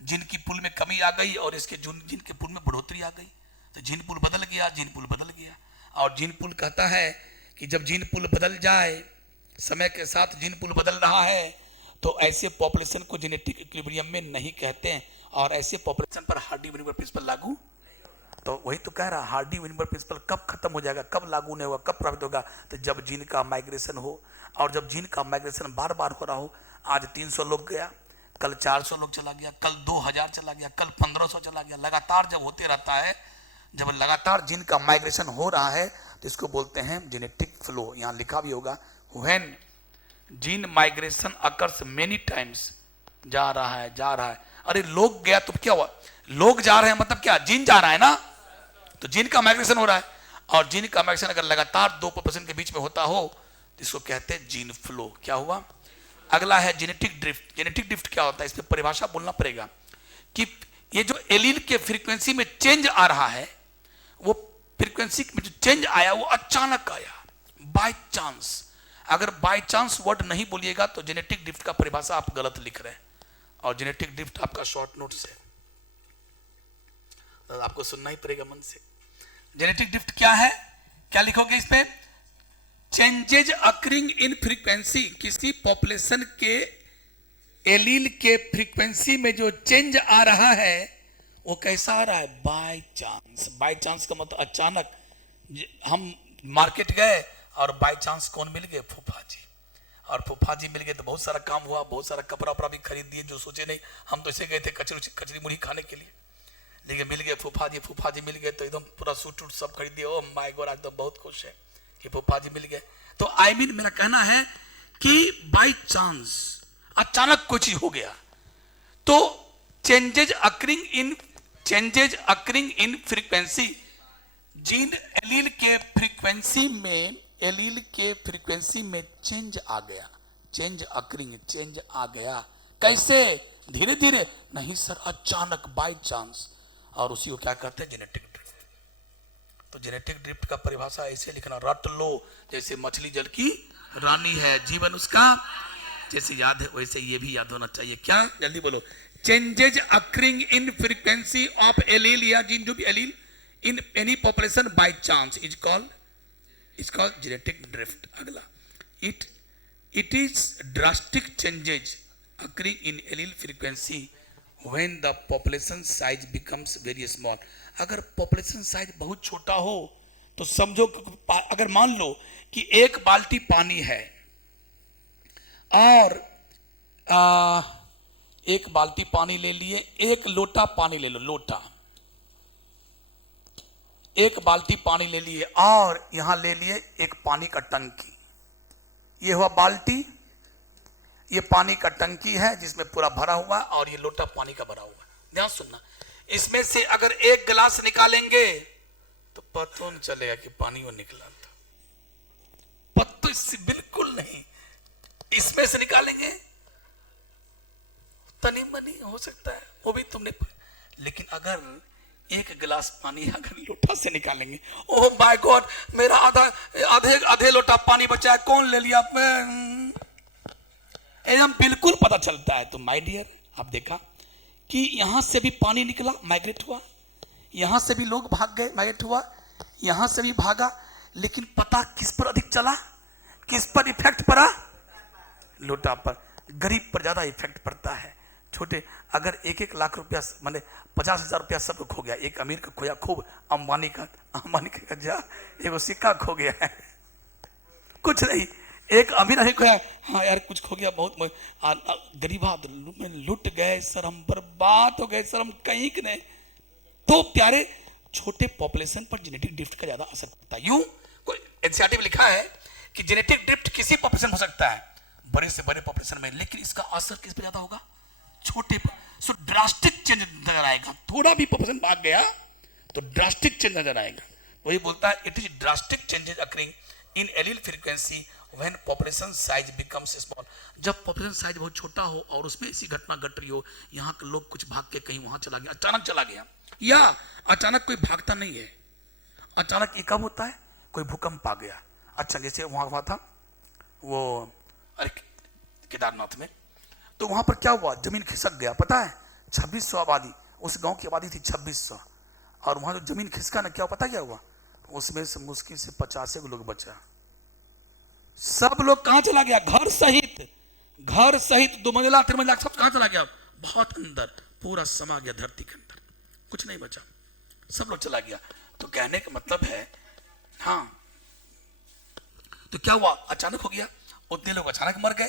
जीन की पुल में कमी आ गई और इसके जीन के पुल में बढ़ोतरी आ गई। तो जीन पुल बदल गया, जीन पुल बदल गया। और जीन पुल कहता है कि जब जीन पुल बदल जाए, समय के साथ जीन पुल बदल रहा है, तो ऐसे पॉपुलेशन को जेनेटिक इक्विलिब्रियम में नहीं कहते हैं, और ऐसे पॉपुलेशन पर हार्डी-वेनिगर प्रिंसिपल लागू। तो वही तो कह रहा, हार्डी-वेनिगर प्रिंसिपल कब खत्म हो जाएगा, कब लागू नहीं होगा, कब प्रभावित होगा? तो जब जीन का माइग्रेशन हो, और जब जीन का माइग्रेशन बार बार हो रहा हो। आज 300 लोग गया, कल 400 लोग चला गया, कल 2,000 चला गया, कल 1,500 चला गया। लगातार जब होते रहता है, जब लगातार जीन का माइग्रेशन हो रहा है, तो इसको बोलते हैं जेनेटिक फ्लो। यहां लिखा भी होगा, when gene migration occurs many times. जा रहा है, जा रहा है। अरे लोग गया तो क्या हुआ? लोग जा रहे हैं मतलब क्या? जीन जा रहा है ना, तो जीन का माइग्रेशन हो रहा है। और जीन का माइग्रेशन अगर लगातार 2 पॉपुलेशन के बीच में होता हो, तो इसको कहते हैं जीन फ्लो। क्या हुआ? अगला है जेनेटिक ड्रिफ्ट। जेनेटिक ड्रिफ्ट क्या होता है? इस पर परिभाषा बोलना पड़ेगा कि ये जो एलील के फ्रीक्वेंसी में चेंज आ रहा है, वो फ्रीक्वेंसी में जो चेंज आया वो अचानक आया, बाय चांस। अगर बाय चांस वर्ड नहीं बोलिएगा तो जेनेटिक ड्रिफ्ट का परिभाषा आप गलत लिख रहे हैं, और जेनेटिक ड्रिफ्ट आपका शॉर्ट नोट्स है, तो आपको सुनना ही पड़ेगा मन से। जेनेटिक ड्रिफ्ट क्या है? क्या लिखोगे इस पे? Changes occurring in frequency. किसी पॉपुलेशन के एलील के फ्रीक्वेंसी में जो चेंज आ रहा है, वो कैसा आ रहा है? By chance. बाय चांस का मतलब अचानक। हम मार्केट गए और बाय चांस कौन मिल गए? फूफा जी। और फूफा जी मिल गए तो बहुत सारा काम हुआ, बहुत सारा कपड़ा उपड़ा भी खरीद दिए, जो सोचे नहीं। हम तो ऐसे गए थे कचरी मुड़ी खाने के लिए, लेकिन मिल गए फूफा जी। फूफा जी मिल गए तो एकदम पूरा सूट वूट सब खरीद दिए। ओ माय गॉड, आज तो बहुत खुश है कि फूफा जी मिल गए। तो आई मीन मेरा कहना है कि बाय चांस अचानक कुछ चीज हो गया, तो changes occurring in frequency. Gene allele के फ्रीक्वेंसी में चेंज आ गया, चेंज अकरिंग, चेंज आ गया। कैसे? धीरे धीरे नहीं सर, अचानक, बाय चांस। और उसी को क्या कहते हैं? Genetic drift. तो जेनेटिक ड्रिफ्ट का परिभाषा ऐसे लिखना, रट लो, जैसे मछली जल की रानी है, जीवन उसका जैसे याद है वैसे ये भी याद होना चाहिए। क्या? जल्दी बोलो। Changes occurring in frequency of allele या जीन, जो भी allele in any population by chance is called genetic drift. अगला, it is drastic changes occurring in allele frequency when the population size becomes very small. अगर population size बहुत छोटा हो तो समझो, अगर मान लो कि 1 बाल्टी पानी है और एक बाल्टी पानी ले लिए, एक लोटा पानी ले लो, लोटा, एक बाल्टी पानी ले लिए, और यहां ले लिए एक पानी का टंकी। ये हुआ बाल्टी, ये पानी का टंकी है जिसमें पूरा भरा हुआ, और ये लोटा पानी का भरा हुआ। ध्यान सुनना, इसमें से अगर एक गिलास निकालेंगे तो पता नहीं चलेगा कि पानी वो निकला था, पत्तो इससे बिल्कुल नहीं। इसमें से निकालेंगे तनी मनी हो सकता है, वो भी तुमने, लेकिन अगर एक गिलास पानी अगर लोटा से निकालेंगे, ओह माय गॉड, मेरा आधे लोटा पानी बचा है, कौन ले लिया? एकदम बिल्कुल पता चलता है। तो माय डियर, आप देखा कि यहां से भी पानी निकला, माइग्रेट हुआ, यहां से भी लोग भाग गए, माइग्रेट हुआ, यहां से भी भागा, लेकिन पता किस पर अधिक चला, किस पर इफेक्ट पड़ा? लोटा पर। गरीब पर ज्यादा इफेक्ट पड़ता है। छोटे, अगर 1-1 लाख रुपया, माने 50,000 रुपया सब खो गया, एक अमीर का खोया खूब, अंबानी का जा एगो सिक्का खो गया है, कुछ नहीं, एक अमीर नहीं खोया, हाँ यार कुछ खो गया, बहुत गरीबा में लुट गए सर, हम बर्बाद हो गए सर, हम कहीं के नहीं। तो प्यारे, छोटे पॉपुलेशन पर जेनेटिक ड्रिफ्ट का ज्यादा असर पड़ता है। यूं कोई एनसीईआरटी में लिखा है कि जेनेटिक ड्रिफ्ट किसी पॉपुलेशन हो सकता है, बड़े से बड़े पॉपुलेशन में, लेकिन इसका असर किस पर ज्यादा होगा? छोटे पर। सो ड्रास्टिक चेंज नजर आएगा, थोड़ा भी पॉपुलेशन भाग गया तो ड्रास्टिक चेंज नजर आएगा। वही बोलता है, it is drastic changes occurring in allele frequency when population size becomes small. जब पॉपुलेशन साइज बहुत छोटा हो और उसमें ऐसी घटना घट रही हो, यहाँ के लोग कुछ भाग के कहीं वहां चला गया, अचानक चला गया, या अचानक कोई भागता नहीं है, अचानक ये कब होता है? कोई भूकंप आ गया। अच्छा, जैसे वहां हुआ था वो अरे केदारनाथ में, तो वहां पर क्या हुआ, जमीन खिसक गया, पता है? 2600 आबादी, उस गांव की आबादी थी 2600, और वहां जो जमीन खिसका ना, क्या पता क्या हुआ? उसमें से मुश्किल से 50 लोग बचा, सब लोग कहां चला गया? घर सहित 2 मंजिला 3 मंजिला सब कहां चला गया? बहुत अंदर, पूरा समा गया धरती के अंदर, कुछ नहीं बचा, सब लोग चला गया। तो कहने का मतलब है, हाँ, तो क्या हुआ? अचानक हो गया, उतने लोग अचानक मर गए।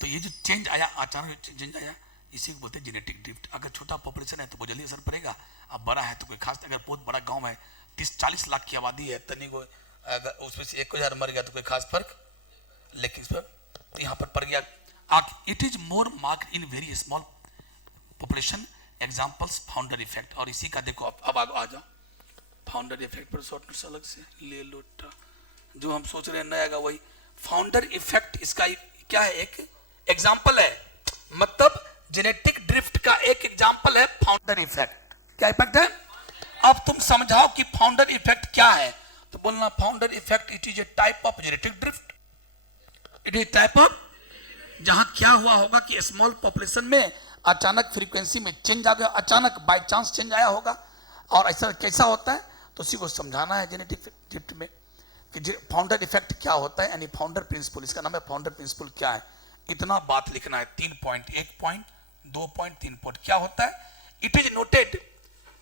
तो ये जो चेंज आया, अचानक चेंज आया, इसी को बोलते हैं जेनेटिक ड्रिफ्ट। अगर छोटा पॉपुलेशन है तो वो जल्दी असर पड़ेगा, अब बड़ा है तो कोई खास, अगर बहुत बड़ा गांव है, 30-40 लाख की आबादी है, तनी को अगर उसमें से 1,000 मर गया तो कोई खास फर्क, लेकिन इस पर तो यहाँ पर पड़ गया। It is more marked in very small population, examples founder effect. और इसी का देखो, अब आ जाओ फाउंडर इफेक्ट पर, शॉर्ट नोट्स अलग से ले लो, जो हम सोच रहे हैं नया आएगा वही फाउंडर इफेक्ट। इसका क्या है? एक एग्जाम्पल है, मतलब जेनेटिक ड्रिफ्ट का एक एग्जाम्पल है फाउंडर इफेक्ट। क्या इफेक्ट है? अब तुम समझाओ कि फाउंडर इफेक्ट क्या है, तो बोलना founder effect, it is a type of genetic drift, it is type of, जहां क्या हुआ होगा कि स्मॉल पॉपुलेशन में अचानक फ्रीक्वेंसी में चेंज आ गया, अचानक बाय चांस चेंज आया होगा, और ऐसा कैसा होता है तो उसी को समझाना है जेनेटिक ड्रिफ्ट में कि फाउंडर इफेक्ट क्या होता है, यानी फाउंडर प्रिंसिपल, इसका नाम है फाउंडर प्रिंसिपल। क्या है? इतना बात लिखना है, 3 पॉइंट, 1 पॉइंट, 2 पॉइंट, 3 पॉइंट। क्या होता है? It is noted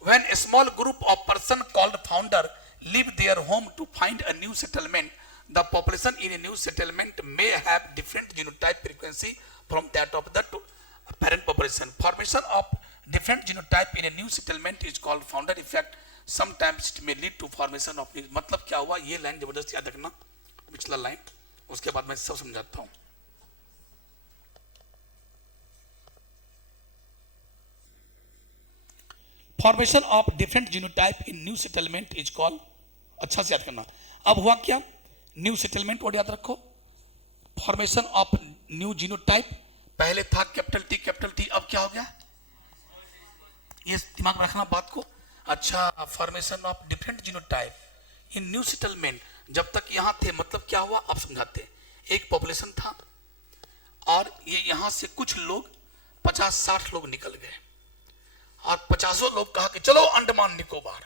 when a small group of person called founder leave their home to find a new settlement, the population in a new settlement may have different genotype frequency from that of the parent population. Formation of different genotype in a new settlement is called founder effect. Sometimes it may lead to formation of new. मतलब क्या हुआ? ये line जबरदस्त याद रखना, पिछला line, उसके बाद मैं सब समझाता हूं। Formation of different genotype in new settlement is called, अच्छा से याद करना। अब हुआ क्या? न्यू सेटलमेंट वर्ड याद रखो, फॉर्मेशन ऑफ न्यू जीनोटाइप, पहले था कैपिटल टी, अब क्या हो गया? ये दिमाग में रखना बात को। अच्छा, formation of different genotype in new settlement, जब तक यहां थे मतलब क्या हुआ? अब समझाते। एक पॉपुलेशन था और ये यहां से कुछ लोग 50-60 लोग निकल गए, और 50 लोग कहा कि चलो अंडमान निकोबार,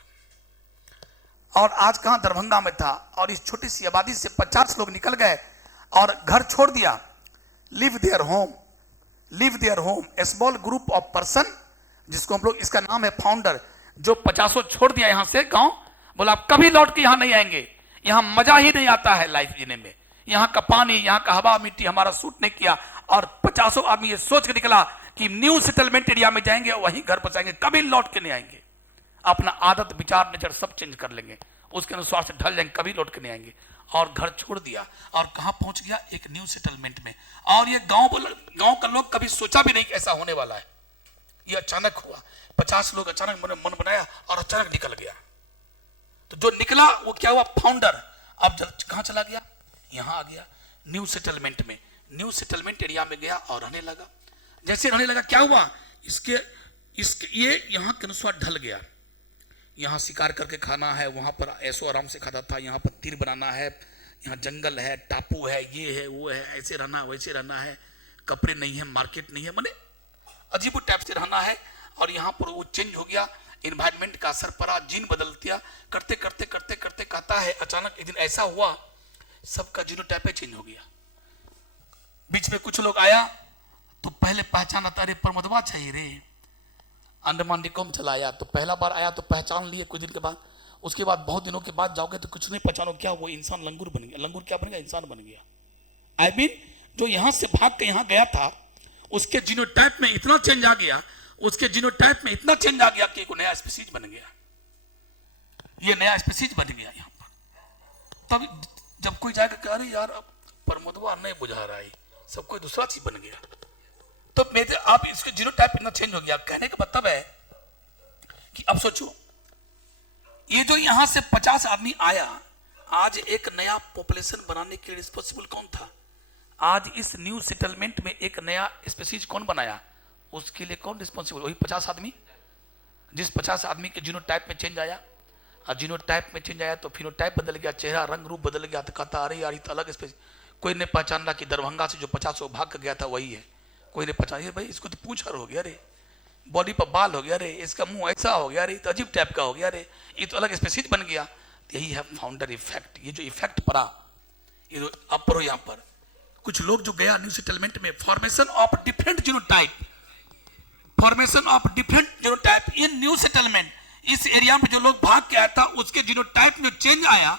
और आज कहां? दरभंगा में था, और इस छोटी सी आबादी से 50 लोग निकल गए और घर छोड़ दिया। Live their home A small group of person, जिसको हम लोग, इसका नाम है फाउंडर, जो 50 छोड़ दिया यहां से गांव, बोला आप कभी लौट के यहां नहीं आएंगे, यहां मजा ही नहीं आता है लाइफ जीने में, यहां का पानी, यहां का हवा मिट्टी हमारा सूट नहीं किया, और 50 आदमी ये सोच के निकला कि न्यू सेटलमेंट एरिया में जाएंगे, वहीं घर बसाएंगे, कभी लौट के नहीं आएंगे। अपना आदत, विचार, नेचर सब चेंज कर लेंगे, उसके अनुसार से ढल जाएंगे, कभी लौट के नहीं आएंगे। और घर छोड़ दिया और कहां पहुंच गया? एक न्यू सेटलमेंट में। और ये गांव का लोग कभी सोचा भी नहीं कि ऐसा होने वाला है। ये अचानक हुआ, 50 लोग अचानक मन बनाया और अचानक निकल गया। तो जो निकला वो क्या हुआ? फाउंडर। अब कहां चला गया? यहां आ गया न्यू सेटलमेंट में, न्यू सेटलमेंट एरिया में गया और रहने लगा। जैसे रहने लगा क्या हुआ? इसके ये यहां के अनुसार ढल गया। यहाँ शिकार करके खाना है, वहां पर ऐसो आराम से खाता था, यहाँ पर तीर बनाना है, यहाँ जंगल है, टापू है, ये है, वो है, ऐसे रहना वैसे रहना है, कपड़े नहीं है, मार्केट नहीं है, माने अजीब टाइप से रहना है। और यहाँ पर वो चेंज हो गया, इन्वायरमेंट का असर पड़ा, जीन बदल दिया। करते करते करते करते कहता है अचानक एक दिन ऐसा हुआ, सबका जीनोटाइप चेंज हो गया। बीच में कुछ लोग आया तो पहले पहचाना था, अरे प्रमोदवा चाहिए रे। अंडमान निकोबार चला आया तो पहला बार आया तो पहचान लिए कुछ दिन के बाद। उसके बाद बहुत दिनों के बाद जाओगे तो कुछ नहीं पहचानो, क्या वो इंसान लंगूर बन गया। लंगूर क्या बन गया? इंसान बन गया। आई मीन जो यहां से भाग के यहां गया था, उसके जीनोटाइप में इतना चेंज आ गया, उसके जीनोटाइप में इतना चेंज आ गया कि एक नया स्पीसीज बन गया। ये नया स्पीसीज बन गया यहां पर। तब जब कोई जाएगा कि अरे यार अब प्रमोदवा नहीं बुझा रहा है, सब कोई दूसरा चीज बन गया। तो मेरे आप इसके जीनोटाइप इतना चेंज हो गया। कहने का मतलब है कि अब सोचो, ये जो यहां से 50 आदमी आया, आज एक नया पॉपुलेशन बनाने के लिए रिस्पॉन्सिबल कौन था? आज इस न्यू सेटलमेंट में एक नया स्पीसीज कौन बनाया? उसके लिए कौन रिस्पॉन्सिबल? वही 50 आदमी। जिस 50 आदमी के जीनोटाइप में चेंज आया, और जीनोटाइप में चेंज आया तो फिनोटाइप बदल गया, चेहरा रंग रूप बदल गया। तो कहता अरे यार ये तो अलग स्पीसीज। कोई ने पहचान रहा कि दरभंगा से जो 50 भाग कर गया था वही है। कोई ने पहचान, भाई इसको तो पूंछ हो गया रे, बॉडी पर बाल हो गया रे, इसका मुंह ऐसा हो गया रे, तो अजीब टाइप का हो गया रे, ये तो अलग स्पीसीज बन गया। यही है फाउंडर इफेक्ट। ये जो इफेक्ट पड़ा, ये जो अब पढ़ो यहाँ पर, कुछ लोग जो गया न्यू सेटलमेंट में, formation of different genotype, formation of different genotype in new settlement. इस एरिया में जो लोग भाग के आया था उसके जीनोटाइप में चेंज आया,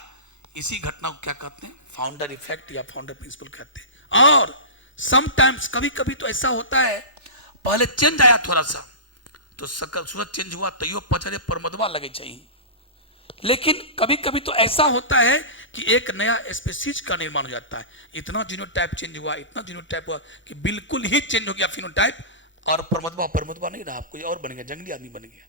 इसी घटना को क्या कहते हैं? फाउंडर इफेक्ट या फाउंडर प्रिंसिपल कहते हैं। और समटाइम्स कभी कभी तो ऐसा होता है, पहले चेंज आया थोड़ा सा तो सकल सूरत चेंज हुआ, तैयो पचरे प्रमोदवा लगे चाहिए। लेकिन कभी कभी तो ऐसा होता है कि एक नया स्पीसीज का निर्माण हो जाता है। इतना जीनोटाइप चेंज हुआ, इतना जीनोटाइप हुआ कि बिल्कुल ही चेंज हो गया फिनोटाइप, और प्रमोदवा नहीं रहा, कोई और बन गया, जंगली आदमी बन गया।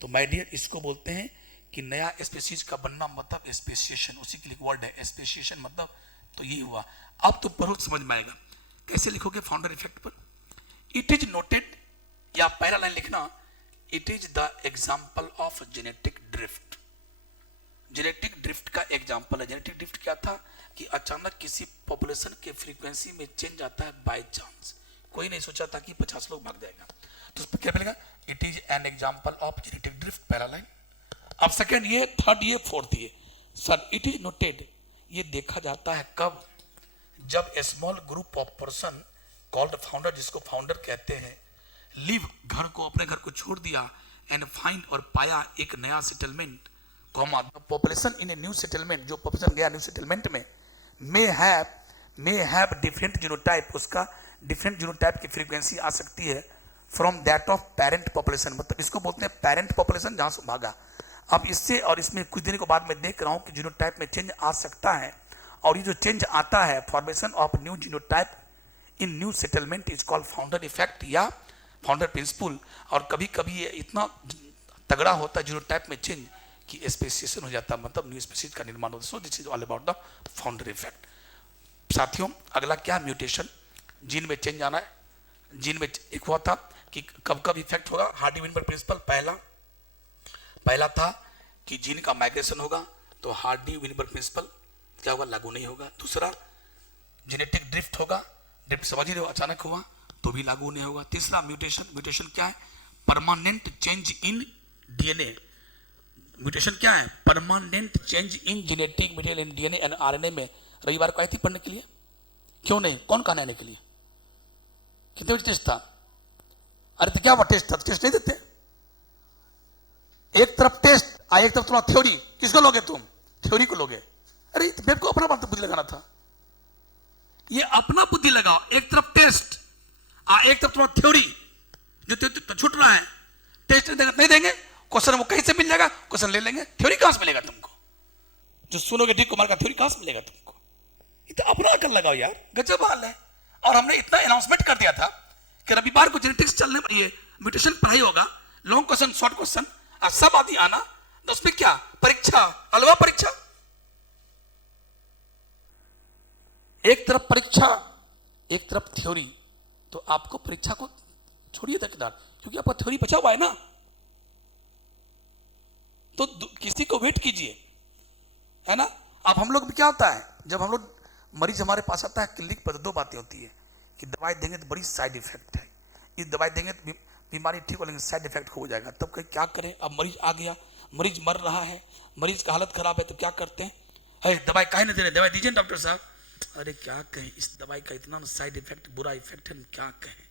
तो माय डियर, इसको बोलते हैं कि नया स्पीसीज का बनना मतलब स्पेसिएशन। उसी के लिए वर्ड है स्पेसिएशन, मतलब तो ये हुआ। अब तो बहुत समझ में आएगा। कैसे लिखोगे फाउंडर इफेक्ट पर? इट इज नोटेड, या पहला लाइन लिखना, it is the example of genetic drift. Genetic drift का एग्जाम्पल है। जेनेटिक ड्रिफ्ट क्या था कि अचानक किसी पॉपुलेशन के फ्रीक्वेंसी में चेंज आता है बाय चांस। कोई नहीं सोचा था कि 50 लोग भाग जाएगा, तो उस पर क्या मिलेगा? It is an example of genetic drift, पहला लाइन। अब सेकेंड ये, थर्ड ये, फोर्थ ये। सर इट इज नोटेड, ये देखा जाता है कब? जब a small group of person called founder, जिसको फाउंडर कहते हैं, लिव, घर को, अपने घर को छोड़ दिया, एंड फाइंड, और पाया एक नया settlement, comma population in a new settlement. जो पॉपुलेशन गया न्यू सेटलमेंट में, मे हैव डिफरेंट जीनोटाइप, उसका डिफरेंट जीनोटाइप की फ्रीक्वेंसी आ सकती है from that of parent population. मतलब इसको बोलते हैं पेरेंट पॉपुलेशन, जहां से भागा। अब इससे और इसमें कुछ दिनों के बाद मैं देख रहा हूं कि जीनोटाइप में चेंज आ सकता है, और ये जो चेंज आता है, formation of new genotype in new settlement, is called founder effect या फाउंडर प्रिंसिपल। और कभी कभी ये इतना तगड़ा होता है जीनोटाइप में चेंज कि स्पेसिएशन हो जाता है, मतलब न्यू स्पीसीज का निर्माण होता है। सो this is all about the founder effect. साथियों, अगला क्या? म्यूटेशन, जीन में चेंज आना है। जीन में एक हुआ था कि कब कब इफेक्ट होगा? हार्डी-विनबर्ग प्रिंसिपल पहला था कि जीन का माइग्रेशन होगा, तो हार्डी-विनबर्ग प्रिंसिपल क्या होगा? लागू नहीं होगा। दूसरा, जेनेटिक ड्रिफ्ट होगा, ड्रिफ्ट समझ ही रहे हो, अचानक हुआ तो भी लागू नहीं होगा। तीसरा, म्यूटेशन क्या है? Permanent change in DNA. Mutation क्या है? Permanent change in genetic material in DNA and RNA में। रविवार को आई थी पढ़ने के लिए? क्यों नहीं? कौन कहा आने के लिए? कितने बजे टेस्ट था? अरे तो क्या हुआ? टेस्ट था, टेस्ट नहीं देते? एक तरफ टेस्ट, एक तरफ तुम्हारा थ्योरी। किसको लोगे तुम? थ्योरी को लोगे। अरे बेब को अपना बात बुद्धि लगाना था। ये अपना बुद्धि लगाओ, एक तरफ टेस्ट एक तरफ तुम्हारा थ्योरी जो तो छूट रहा है। टेस्ट नहीं देंगे, क्वेश्चन वो कहीं से मिल जाएगा, क्वेश्चन ले लेंगे, थ्योरी कहां से मिलेगा तुमको? जो सुनोगे डी कुमार का थ्योरी कहां से मिलेगा तुमको? ये तो अपना अकल लगाओ यार, गजब हाल है। और हमने इतना अनाउंसमेंट कर दिया था कि रविवार को जेनेटिक्स चलने ये म्यूटेशन पढ़ाई होगा, लॉन्ग क्वेश्चन शॉर्ट क्वेश्चन सब आदि आना, तो उसमें क्या परीक्षा, अलवा परीक्षा, एक तरफ परीक्षा एक तरफ थ्योरी। तो आपको परीक्षा को छोड़िए दरकिनार, क्योंकि आपका थ्योरी बचा हुआ है ना। तो किसी को वेट कीजिए, है ना। अब हम लोग भी क्या होता है, जब हम लोग मरीज हमारे पास आता है क्लिनिक पर, दो बातें होती है कि दवाई देंगे तो बड़ी साइड इफेक्ट है, इस दवाई देंगे तो बीमारी ठीक हो, लेकिन साइड इफेक्ट हो जाएगा। तब कहीं क्या करें, अब मरीज आ गया, मरीज मर रहा है, मरीज का हालत खराब है, तो क्या करते हैं, अरे दवाई काहे नहीं दे रहे, दवाई दीजिए डॉक्टर साहब। अरे क्या कहें, इस दवाई का इतना साइड इफेक्ट, बुरा इफेक्ट है, क्या कहें।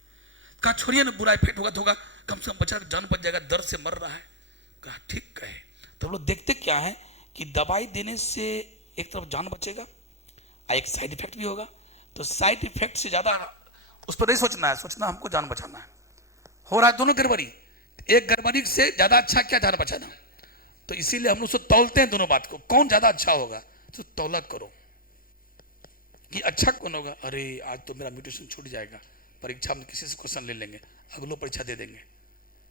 कहा छोड़िए ना, बुरा इफेक्ट होगा तो होगा, कम से कम बचा जान बच जाएगा, दर्द से मर रहा है। कहा ठीक कहे। तो हम लोग देखते क्या है कि दवाई देने से एक तरफ जान बचेगा, एक साइड इफेक्ट भी होगा। तो साइड इफेक्ट से ज्यादा उस पर नहीं सोचना है, सोचना हमको जान बचाना है। हो रहा है दोनों गड़बड़ी, एक गड़बड़ी से ज्यादा अच्छा क्या, जान बचाना। तो इसीलिए हम लोग तौलते हैं दोनों बात को, कौन ज्यादा अच्छा होगा, तो तौला करो कि अच्छा कौन होगा। अरे आज तो मेरा म्यूटेशन छूट जाएगा, परीक्षा में किसी से क्वेश्चन ले लेंगे, अगलो परीक्षा दे देंगे,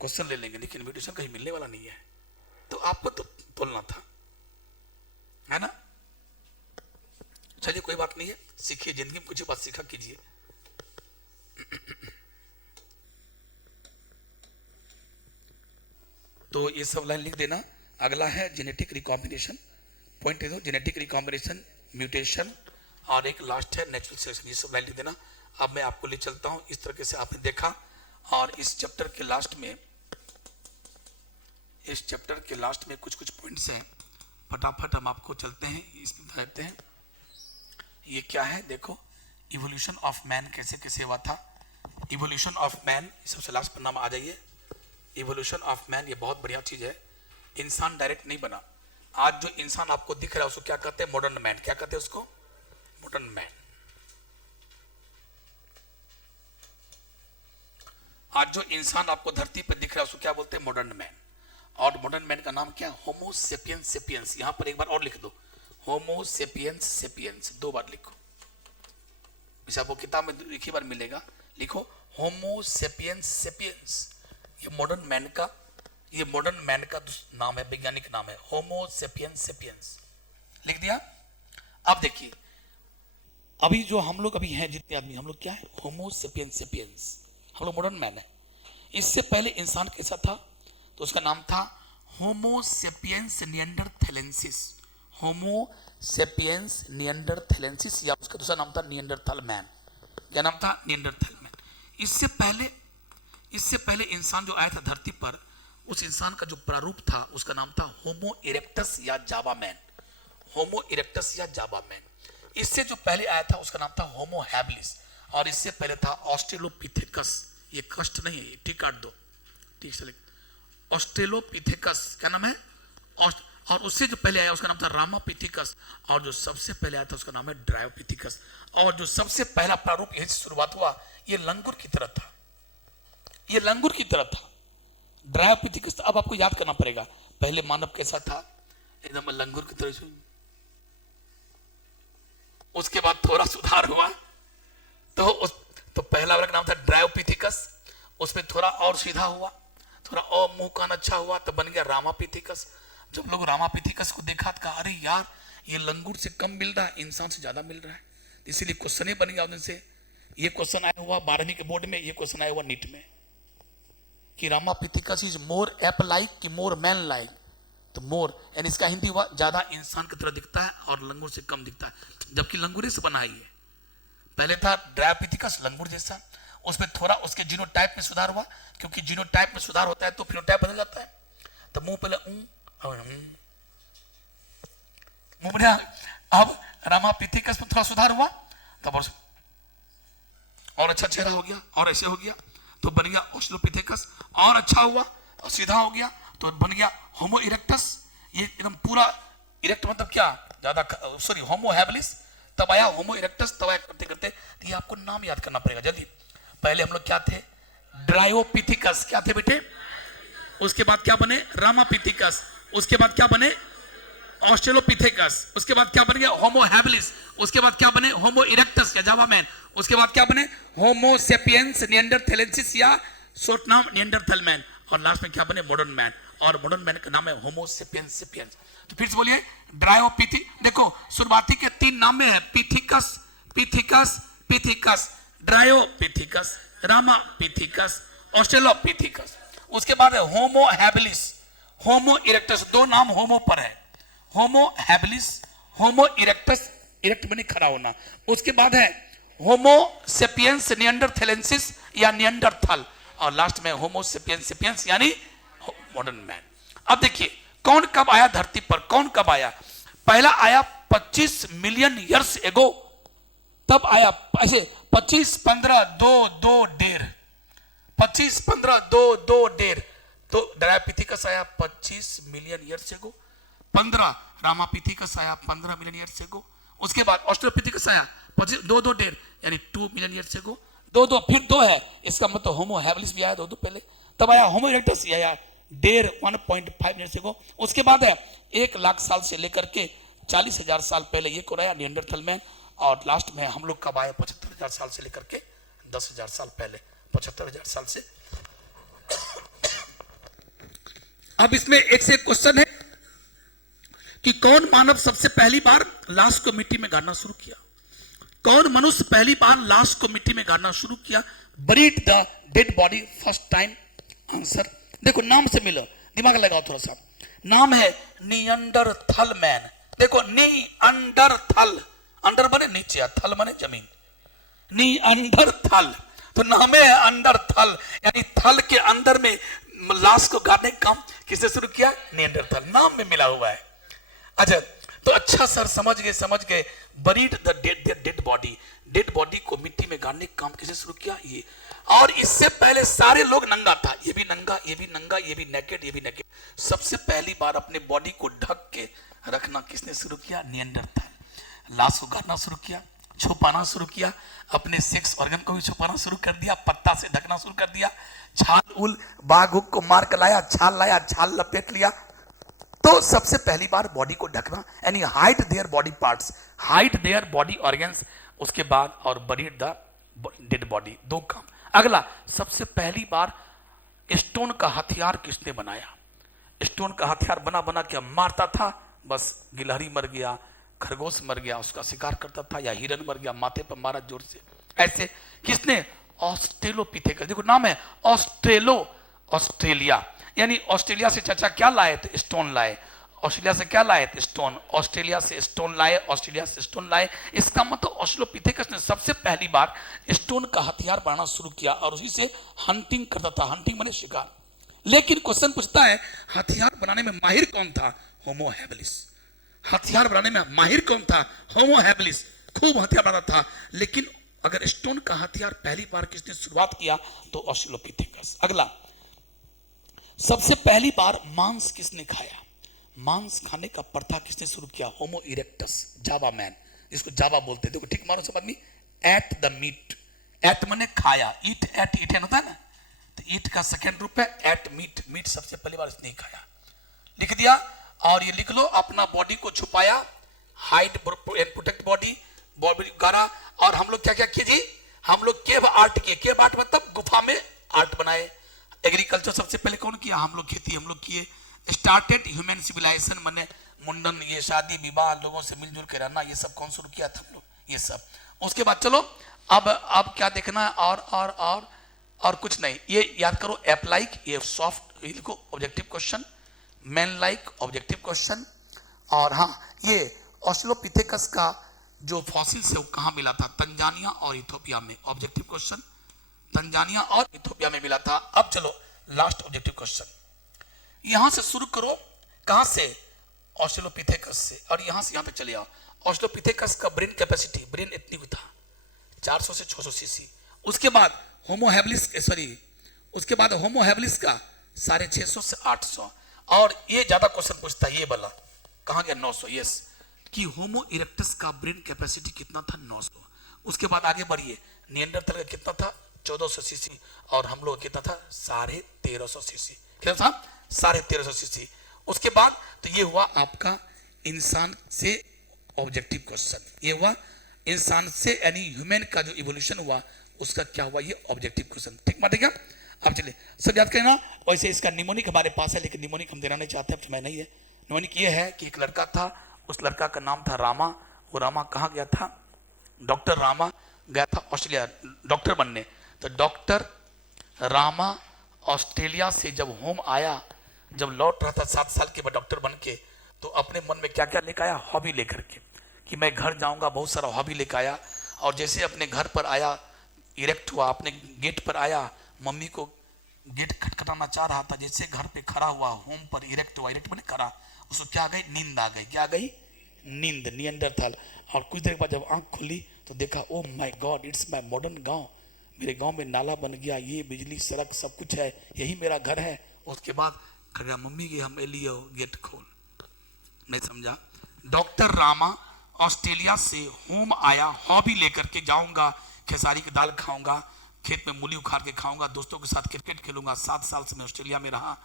क्वेश्चन ले लेंगे, लेकिन म्यूटेशन कहीं मिलने वाला नहीं है। तो आपको तो तोलना था, है ना। चलिए कोई बात नहीं है, सीखिए, जिंदगी में कुछ बात सीखा कीजिए। तो ये सब लाइन लिख देना। अगला है जेनेटिक रिकॉम्बिनेशन, पॉइंट दे दो, जेनेटिक रिकॉम्बिनेशन, म्यूटेशन, और एक लास्ट है नेचुरल सिलेक्शन। ये सब लाइन लिख देना। अब मैं आपको ले चलता हूं, इस तरीके से आपने देखा। और इस चैप्टर के लास्ट में कुछ कुछ पॉइंट्स हैं, फटाफट हम आपको चलते हैं, इसमें देखते हैं ये क्या है। देखो, इवोल्यूशन ऑफ मैन कैसे कैसे हुआ था। इवोल्यूशन ऑफ मैन सबसे लास्ट पन्ना में आ जाइए। इवोल्यूशन ऑफ मैन, ये बहुत बढ़िया चीज है। इंसान डायरेक्ट नहीं बना। आज जो इंसान आपको दिख रहा है उसको क्या कहते हैं, मॉडर्न मैन। क्या कहते हैं उसको, मॉडर्न मैन। आज जो इंसान आपको धरती पर दिख रहा है उसको क्या बोलते हैं, मॉडर्न मैन। और मॉडर्न मैन का नाम क्या, होमो सेपियंस सेपियंस। यहां पर एक बार और लिख दो, होमो सेपियंस सेपियंस, दो बार लिखो, इसे आपको किताब में एक ही बार मिलेगा। लिखो होमो सेपियंस सेपियंस। ये मॉडर्न मैन का नाम है, वैज्ञानिक नाम है, होमो सेपियंस सेपियंस। लिख दिया। अब देखिए, अभी जो हम लोग अभी हैं, जितने आदमी हम लोग क्या है, होमो सेपियंस सेपियंस, हम लोग मॉडर्न मैन है। इससे पहले इंसान कैसा था, तो उसका नाम था होमो सेपियंस निएंडरथैलेंसिस। होमो सेपियंस निएंडरथैलेंसिस, या उसका दूसरा नाम था निएंडरथल मैन। क्या नाम था, निएंडरथल मैन। इससे पहले इंसान जो आया था धरती पर, उस इंसान का जो प्रारूप था उसका नाम था होमो इरेक्टस या जावा मैन। होमो इरेक्टस या जावा मैन। इससे जो पहले आया था उसका नाम था होमो हैबिलिस, और इससे पहले था ऑस्ट्रेलोपिथेकस। ये कष्ट नहीं है, ठीक काट दो, ठीक से लिख, ऑस्ट्रेलोपिथेकस। क्या नाम है, और उससे जो पहले आया उसका नाम था रामापिथिकस, और जो सबसे पहले आया था उसका नाम है ड्रायोपिथिकस। और जो सबसे पहला प्रारूप यही से शुरुआत हुआ, ये लंगूर की तरह था, ये लंगूर की तरह था, ड्रायोपिथिकस। तो अब आपको याद करना पड़ेगा, पहले मानव कैसा था, एकदम लंगूर की तरह। उसके बाद थोड़ा सुधार हुआ, तो पहला वाला नाम था ड्रायोपिथिकस, उसमें थोड़ा और सीधा हुआ, थोड़ा और मुंह कान अच्छा हुआ, तो बन गया रामापिथिकस। जब लोग रामापिथिकस को देखा तो कहा, अरे यार ये लंगूर से कम मिल रहा है, इंसान से ज्यादा मिल रहा है। इसीलिए क्वेश्चन बन गया उनसे। ये क्वेश्चन आया हुआ 12वीं के बोर्ड में, ये क्वेश्चन आया हुआ नीट में कि Ramapithecus is more ape like कि मोर मैन लाइक। तो मोर यानी इसका हिंदी हुआ ज्यादा इंसान की तरह दिखता है और लंगूर से कम दिखता है, जबकि लंगूरे से बना है। पहले था ड्रायोपिथिकस लंगूर जैसा, उसमें थोड़ा उसके जीनोटाइप में सुधार हुआ, क्योंकि जीनोटाइप में सुधार होता है तो फिनोटाइप बदल जाता है। तो मुंह पहले मुंह बढ़िया। अब रामापिथिकस में थोड़ा सुधार हुआ, तब और अच्छा चेहरा हो गया, और ऐसे हो गया तो बन गया ऑस्ट्रेलोपिथेकस, और अच्छा हुआ और सीधा हो गया तो बन गया होमो इरेक्टस। ये एकदम पूरा इरेक्ट मतलब क्या, ज्यादा, सॉरी होमो हैबिलिस, तब आया होमो इरेक्टस, तब आया करते करते। तो ये आपको नाम याद करना पड़ेगा जल्दी। पहले हम लोग क्या थे? ड्रायोपिथिकस। क्या थे बेटे? उसके बाद क्या बने? रामापिथिकस। उसके बाद क्या बने? ऑस्ट्रेलोपिथेकस। उसके बाद क्या बन गया? Homo habilis. उसके बाद क्या बने? होमो इरेक्टस या जावा मैन। उसके बाद क्या बने? होमो सेपियंस निएंडरथैलेंसिस या शॉर्ट नाम निएंडरथल मैन। और लास्ट में क्या बने? Modern man. और मॉडर्न मैन का नाम है होमो सेपियंस सेपियंस। तो फिर से बोलिए, ड्रायोपिथी। देखो शुरुआती के 3 नाम में है, पिथिकस, पिथिकस, पिथिकस, ड्रायोपिथिकस, रामापिथिकस, ऑस्ट्रेलोपिथिकस। उसके बाद है होमो हैबिलिस, होमो इरेक्टस। 2 नाम होमो पर है, होमो हैबिलिस, होमो इरेक्टस, इरेक्ट माने खड़ा होना। उसके बाद है होमो सेपियंस निएंडरथैलेंसिस या निएंडरथल। और लास्ट में होमो सेपियंस सेपियंस यानी मॉडर्न मैन। अब देखिए कौन कब आया धरती पर, कौन कब आया? पहला आया 25 मिलियन ईयर्स एगो, तब आया ऐसे 25, 15, 2, 2, 1.5, 25, 15, 2, 2, 1.5। तो ड्रायोपिथिकस आया 25 मिलियन ईयर्स एगो। 15 रामापिथिकस आया 15 मिलियन ईयर्स एगो। उसके बाद ऑस्ट्रेलोपिथिकस आया 25, 2, 2, 1.5 यानी 2 मिलियन ईयर्स एगो। 2, 2 फिर 2 है, इसका मतलब होमो हैबिलिस भी आया 2, 2 पहले। तब आया होमो इरेक्टस आया 1.5 मिलियन एगो। उसके बाद है 1 लाख साल से लेकर के 40,000 साल पहले ये कोराया निएंडरथल मैन। और लास्ट में हम लोग कब आए? 75,000 साल से लेकर के 10,000 साल पहले, 75,000 साल से। अब इसमें एक से एक क्वेश्चन है कि कौन मानव सबसे पहली बार लाश को मिट्टी में गाड़ना शुरू किया? कौन मनुष्य पहली बार लाश को मिट्टी में गाड़ना शुरू किया? Buried the dead body first time. Answer देखो, नाम से मिलो, दिमाग लगाओ थोड़ा सा। नाम है निएंडरथल मैन। देखो निएंडरथल, अंडर बने नीचे, थल बने जमीन, निएंडरथल। तो नाम है अंडरथल, यानी थल के अंदर में लाश को गाड़ने का काम किसने शुरू किया? निएंडरथल। नाम में मिला हुआ है। अच्छा, तो अच्छा सर समझ गए। Buried the dead body, dead body को मिट्टी में गाड़ने का काम किसने शुरू किया? ये। और इससे पहले सारे लोग नंगा था, ये भी नंगा, ये भी नंगा, ये भी नेकेड, ये भी नेकेड। सबसे पहली बार अपने बॉडी को ढक के रखना किसने शुरू किया? निएंडरथल। लाश को गाड़ना शुरू किया, छुपाना शुरू किया, अपने सेक्स ऑर्गन को भी छुपाना शुरू कर दिया, पत्ता से ढकना शुरू कर दिया, छाल उल बाघ हुक को मार कर लाया, छाल लपेट लिया। तो सबसे पहली बार बॉडी को ढकना यानी hide their body parts, hide their body organs. उसके बाद और बरीड द डेड बॉडी, 2 काम। अगला, सबसे पहली बार स्टोन का हथियार किसने बनाया? स्टोन का हथियार बना बना क्या मारता था? बस गिलहरी मर गया, खरगोश मर गया, उसका शिकार करता था, या हिरन मर गया, माथे पर मारा जोर से। ऐसे किसने? ऑस्ट्रेलोपिथेकस। देखो नाम है ऑस्ट्रेलिया, यानी ऑस्ट्रेलिया से चाचा क्या लाए थे? स्टोन लाए। ऑस्ट्रेलिया से क्या लाए थे? स्टोन। ऑस्ट्रेलिया से स्टोन लाए, ऑस्ट्रेलिया से स्टोन लाए। इसका मतलब ऑस्ट्रेलोपिथेकस ने सबसे पहली बार स्टोन का हथियार बनाना शुरू किया और उसी से हंटिंग करता था। हंटिंग माने शिकार। लेकिन क्वेश्चन पूछता है, हथियार बनाने में माहिर कौन था? Homo habilis. हथियार बनाने में माहिर कौन था? Homo habilis. खूब हथियार बनाता था। लेकिन अगर स्टोन का हथियार पहली बार किसने शुरुआत किया? तो ऑस्ट्रेलोपिथेकस। अगला, सबसे पहली बार मांस किसने खाया? मांस खाने का प्रथा किसने शुरू किया? होमो इरेक्टस, जावा मैन, जिसको जावा बोलते थे। ठीक मानो सब आदमी। एट द मीट, एट माने खाया, ईट एट ईटन होता है ना, तो ईट का सेकेंड रूप है एट मीट। मीट सबसे पहली बार इसने खाया, लिख दिया। और ये लिख लो, अपना बॉडी को छुपाया, hide and protect body, body गाड़ा। और हम लोग क्या क्या किए जी? हम लोग केव आर्ट किए। केव आर्ट मतलब गुफा में आर्ट बनाए। एग्रीकल्चर सबसे पहले कौन किया? हम लोग खेती हम लोग किए। स्टार्टेड ह्यूमन सिविलाइजेशन माने मुंडन, ये शादी विवाह, लोगों से मिलजुल के रहना, ये सब कौन शुरू किया था? हम लोग, ये सब। उसके बाद चलो अब क्या देखना है? और कुछ नहीं, ये याद करो। एप लाइक, ये सॉफ्ट लिखो, objective question. Man like, objective question. और हाँ, ये ऑस्ट्रेलोपिथेकस का जो फॉसिल्स है वो कहाँ मिला था? तंजानिया और इथियोपिया में। ऑब्जेक्टिव क्वेश्चन, तंजानिया और इथियोपिया में मिला था। अब चलो लास्ट ऑब्जेक्टिव क्वेश्चन, यहां से शुरू करो। कहां से? ऑस्ट्रेलोपिथेकस से। और यहां से यहां पे चले आओ। ऑस्ट्रेलोपिथेकस का ब्रेन कैपेसिटी, ब्रेन इतनी था 400 से 600 सीसी। उसके बाद होमो हैबिलिस, उसके बाद होमो हैबिलिस का 650 से 800। और ये ज्यादा क्वेश्चन पूछता है, ये वाला कहां गया? 900। यस, कि होमो इरेक्टस का ब्रेन कैपेसिटी कितना था, 900। उसके बाद आगे बढ़िए, निएंडरथल का कितना था, 1400 सीसी, और हम लोग कितना था, 1350 सीसी। क्या था, 1350 सीसी। उसके बाद तो ये हुआ आपका इंसान से ऑब्जेक्टिव क्वेश्चन, ये हुआ इंसान से यानी ह्यूमन का जो इवोल्यूशन हुआ उसका क्या हुआ, ये ऑब्जेक्टिव क्वेश्चन। ठीक बात है क्या? अब चलिए सब याद करना। वैसे इसका निमोनिक हमारे पास है, लेकिन निमोनिक हम देना नहीं चाहते, अब समय नहीं है। निमोनिक ये है कि एक लड़का था, उस लड़का का नाम था रामा। वो रामा कहाँ गया था, डॉक्टर रामा गया था ऑस्ट्रेलिया डॉक्टर बनने। तो डॉक्टर रामा ऑस्ट्रेलिया से जब होम आया, जब लौट रहा था 7 साल के बाद डॉक्टर बन के, तो अपने मन में क्या क्या लेकर आया, हॉबी लेकर के, कि मैं घर जाऊंगा, बहुत सारा हॉबी लेकर आया। और जैसे अपने घर पर आया, इरेक्ट हुआ, अपने गेट पर आया, मम्मी को गेट खटखटाना चाह रहा था, जैसे घर पे खड़ा हुआ, होम पर इरेक्ट हुआ, इरेक्ट बने खड़ा, उसको क्या आ गई, नींद आ गई। क्या आ गई, नींद, निएंडरथल। और कुछ देर बाद जब आंख खुली तो देखा, oh my God, it's my modern गांव, मेरे गांव में नाला बन गया, ये बिजली सड़क सब कुछ है, यही मेरा घर है। उसके बाद कहा, मम्मी की हम लिए गेट खोल। नहीं समझा। डॉक्टर रामा ऑस्ट्रेलिया से होम आया, हॉबी लेकर के, जाऊंगा खेसारी की दाल खाऊंगा, खेत में मूली उखाड़ के खाऊंगा, दोस्तों के साथ क्रिकेट खेलूंगा। 7 साल से मैं ऑस्ट्रेलिया में रहा,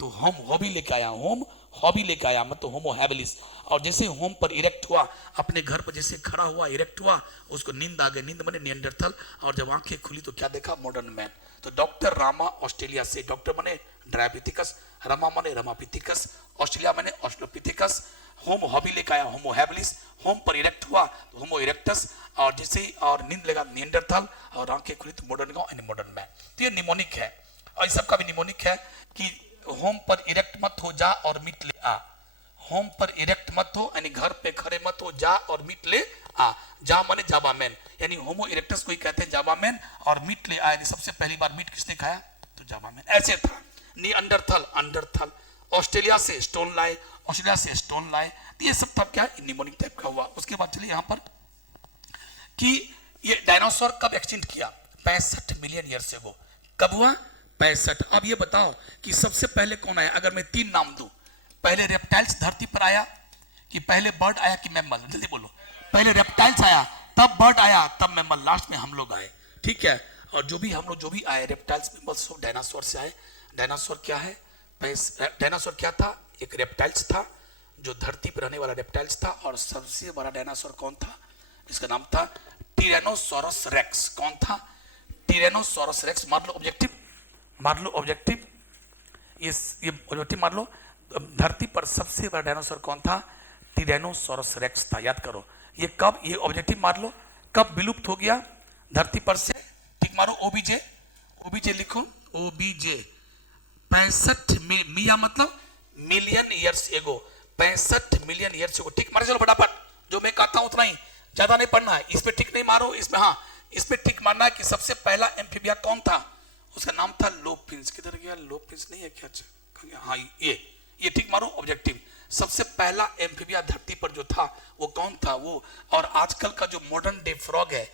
तो होम हॉबी लेके आया, होम हॉबी लेके आया, मतलब होमो हैबिलिस। और जैसे होम पर इरेक्ट हुआ, अपने घर पर जैसे खड़ा हुआ, इरेक्ट हुआ, उसको नींद आ गई, नींद बने निएंडरथल। और जब आंखें खुली तो क्या देखा, मॉडर्न मैन। तो डॉक्टर रामा ऑस्ट्रेलिया से, डॉक्टर बने ड्रायबिटिकस, रामा बने रामापिथिकस, ऑस्ट्रेलिया बने ऑस्ट्रोपिथिकस। होम हॉबी लेकर आया, होमो हैबिलिस। होम पर इरेक्ट हुआ तो होमो इरेक्टस, और जैसे और नींद लगा निएंडरथल, और आंखें खुली तो मॉडर्न गांव एंड मॉडर्न मैन। तो ये निमोनिक है। और इस सब का भी निमोनिक है कि होम पर इरेक्ट मत हो, जा और मीट ले आ। होम पर इरेक्ट मत हो यानी घर पे खड़े मत हो, जा और मीट ले आ। जा माने जावा मैन, यानी होमो इरेक्टस को ही कहते हैं जावा मैन, और मीट ले आ यानी सबसे पहली बार मीट किसने खाया, तो जावा मैन। ऐसे था। निएंडरथल, अंडरथल, ऑस्ट्रेलिया से स्टोन लाए, ऑस्ट्रेलिया से स्टोन लाए। तो ये सब था क्या, निमोनिक टाइप का हुआ। उसके बाद चलिए यहाँ पर कि ये डायनासोर कब एक्सटिंक्ट किया, 65 मिलियन ईयर्स एगो। कब हुआ, 65। अब ये बताओ कि सबसे पहले कौन आया, अगर मैं 3 नाम दूं, पहले रेप्टाइल्स धरती पर आया, कि पहले बर्ड आया कि मैमल, जल्दी बोलो। पहले रेप्टाइल्स आया, तब बर्ड आया, तब मैमल, लास्ट में हम लोग आए। ठीक है। और जो भी हम लोग जो भी आए, रेप्टाइल्स मैमल सब डायनासोर से आए। डायनासोर क्या है, डायनासोर क्या था, एक रेप्टाइल्स था, जो धरती पर रहने वाला रेप्टाइल्स था। और सबसे बड़ा डायनासोर कौन था, इसका नाम था टिरेनोसोरस रेक्स। कौन था, टिरेनोसोरस रेक्स। मार लो ऑब्जेक्टिव, मार लो ऑब्जेक्टिव, ये ऑब्जेक्टिव मार लो। धरती पर सबसे बड़ा डायनासोर कौन था, टिरेनोसोरस रेक्स था। याद करो ये कब, ये ऑब्जेक्टिव मार लो, कब विलुप्त हो गया धरती पर से। ठीक मारो, ओबीजे, ओबीजे लिखो, ओबीजे। 65 मिया मतलब million years ago, 65 million years ago. ठीक मारे चलो फटाफट, जो मैं कहता हूं उतना ही, ज्यादा नहीं पढ़ना है। इस पे टिक नहीं मारो, इसमें हाँ, इस पे टिक मारना है कि सबसे पहला एम्फीबिया कौन था, उसका नाम था लोफिंस। किधर गया, लोफिंस नहीं है क्या, हाँ ये टिक मारो ऑब्जेक्टिव। सबसे पहला एम्फीबिया धरती पर जो था वो कौन था, वो। और आजकल का जो मॉडर्न डे फ्रॉग है,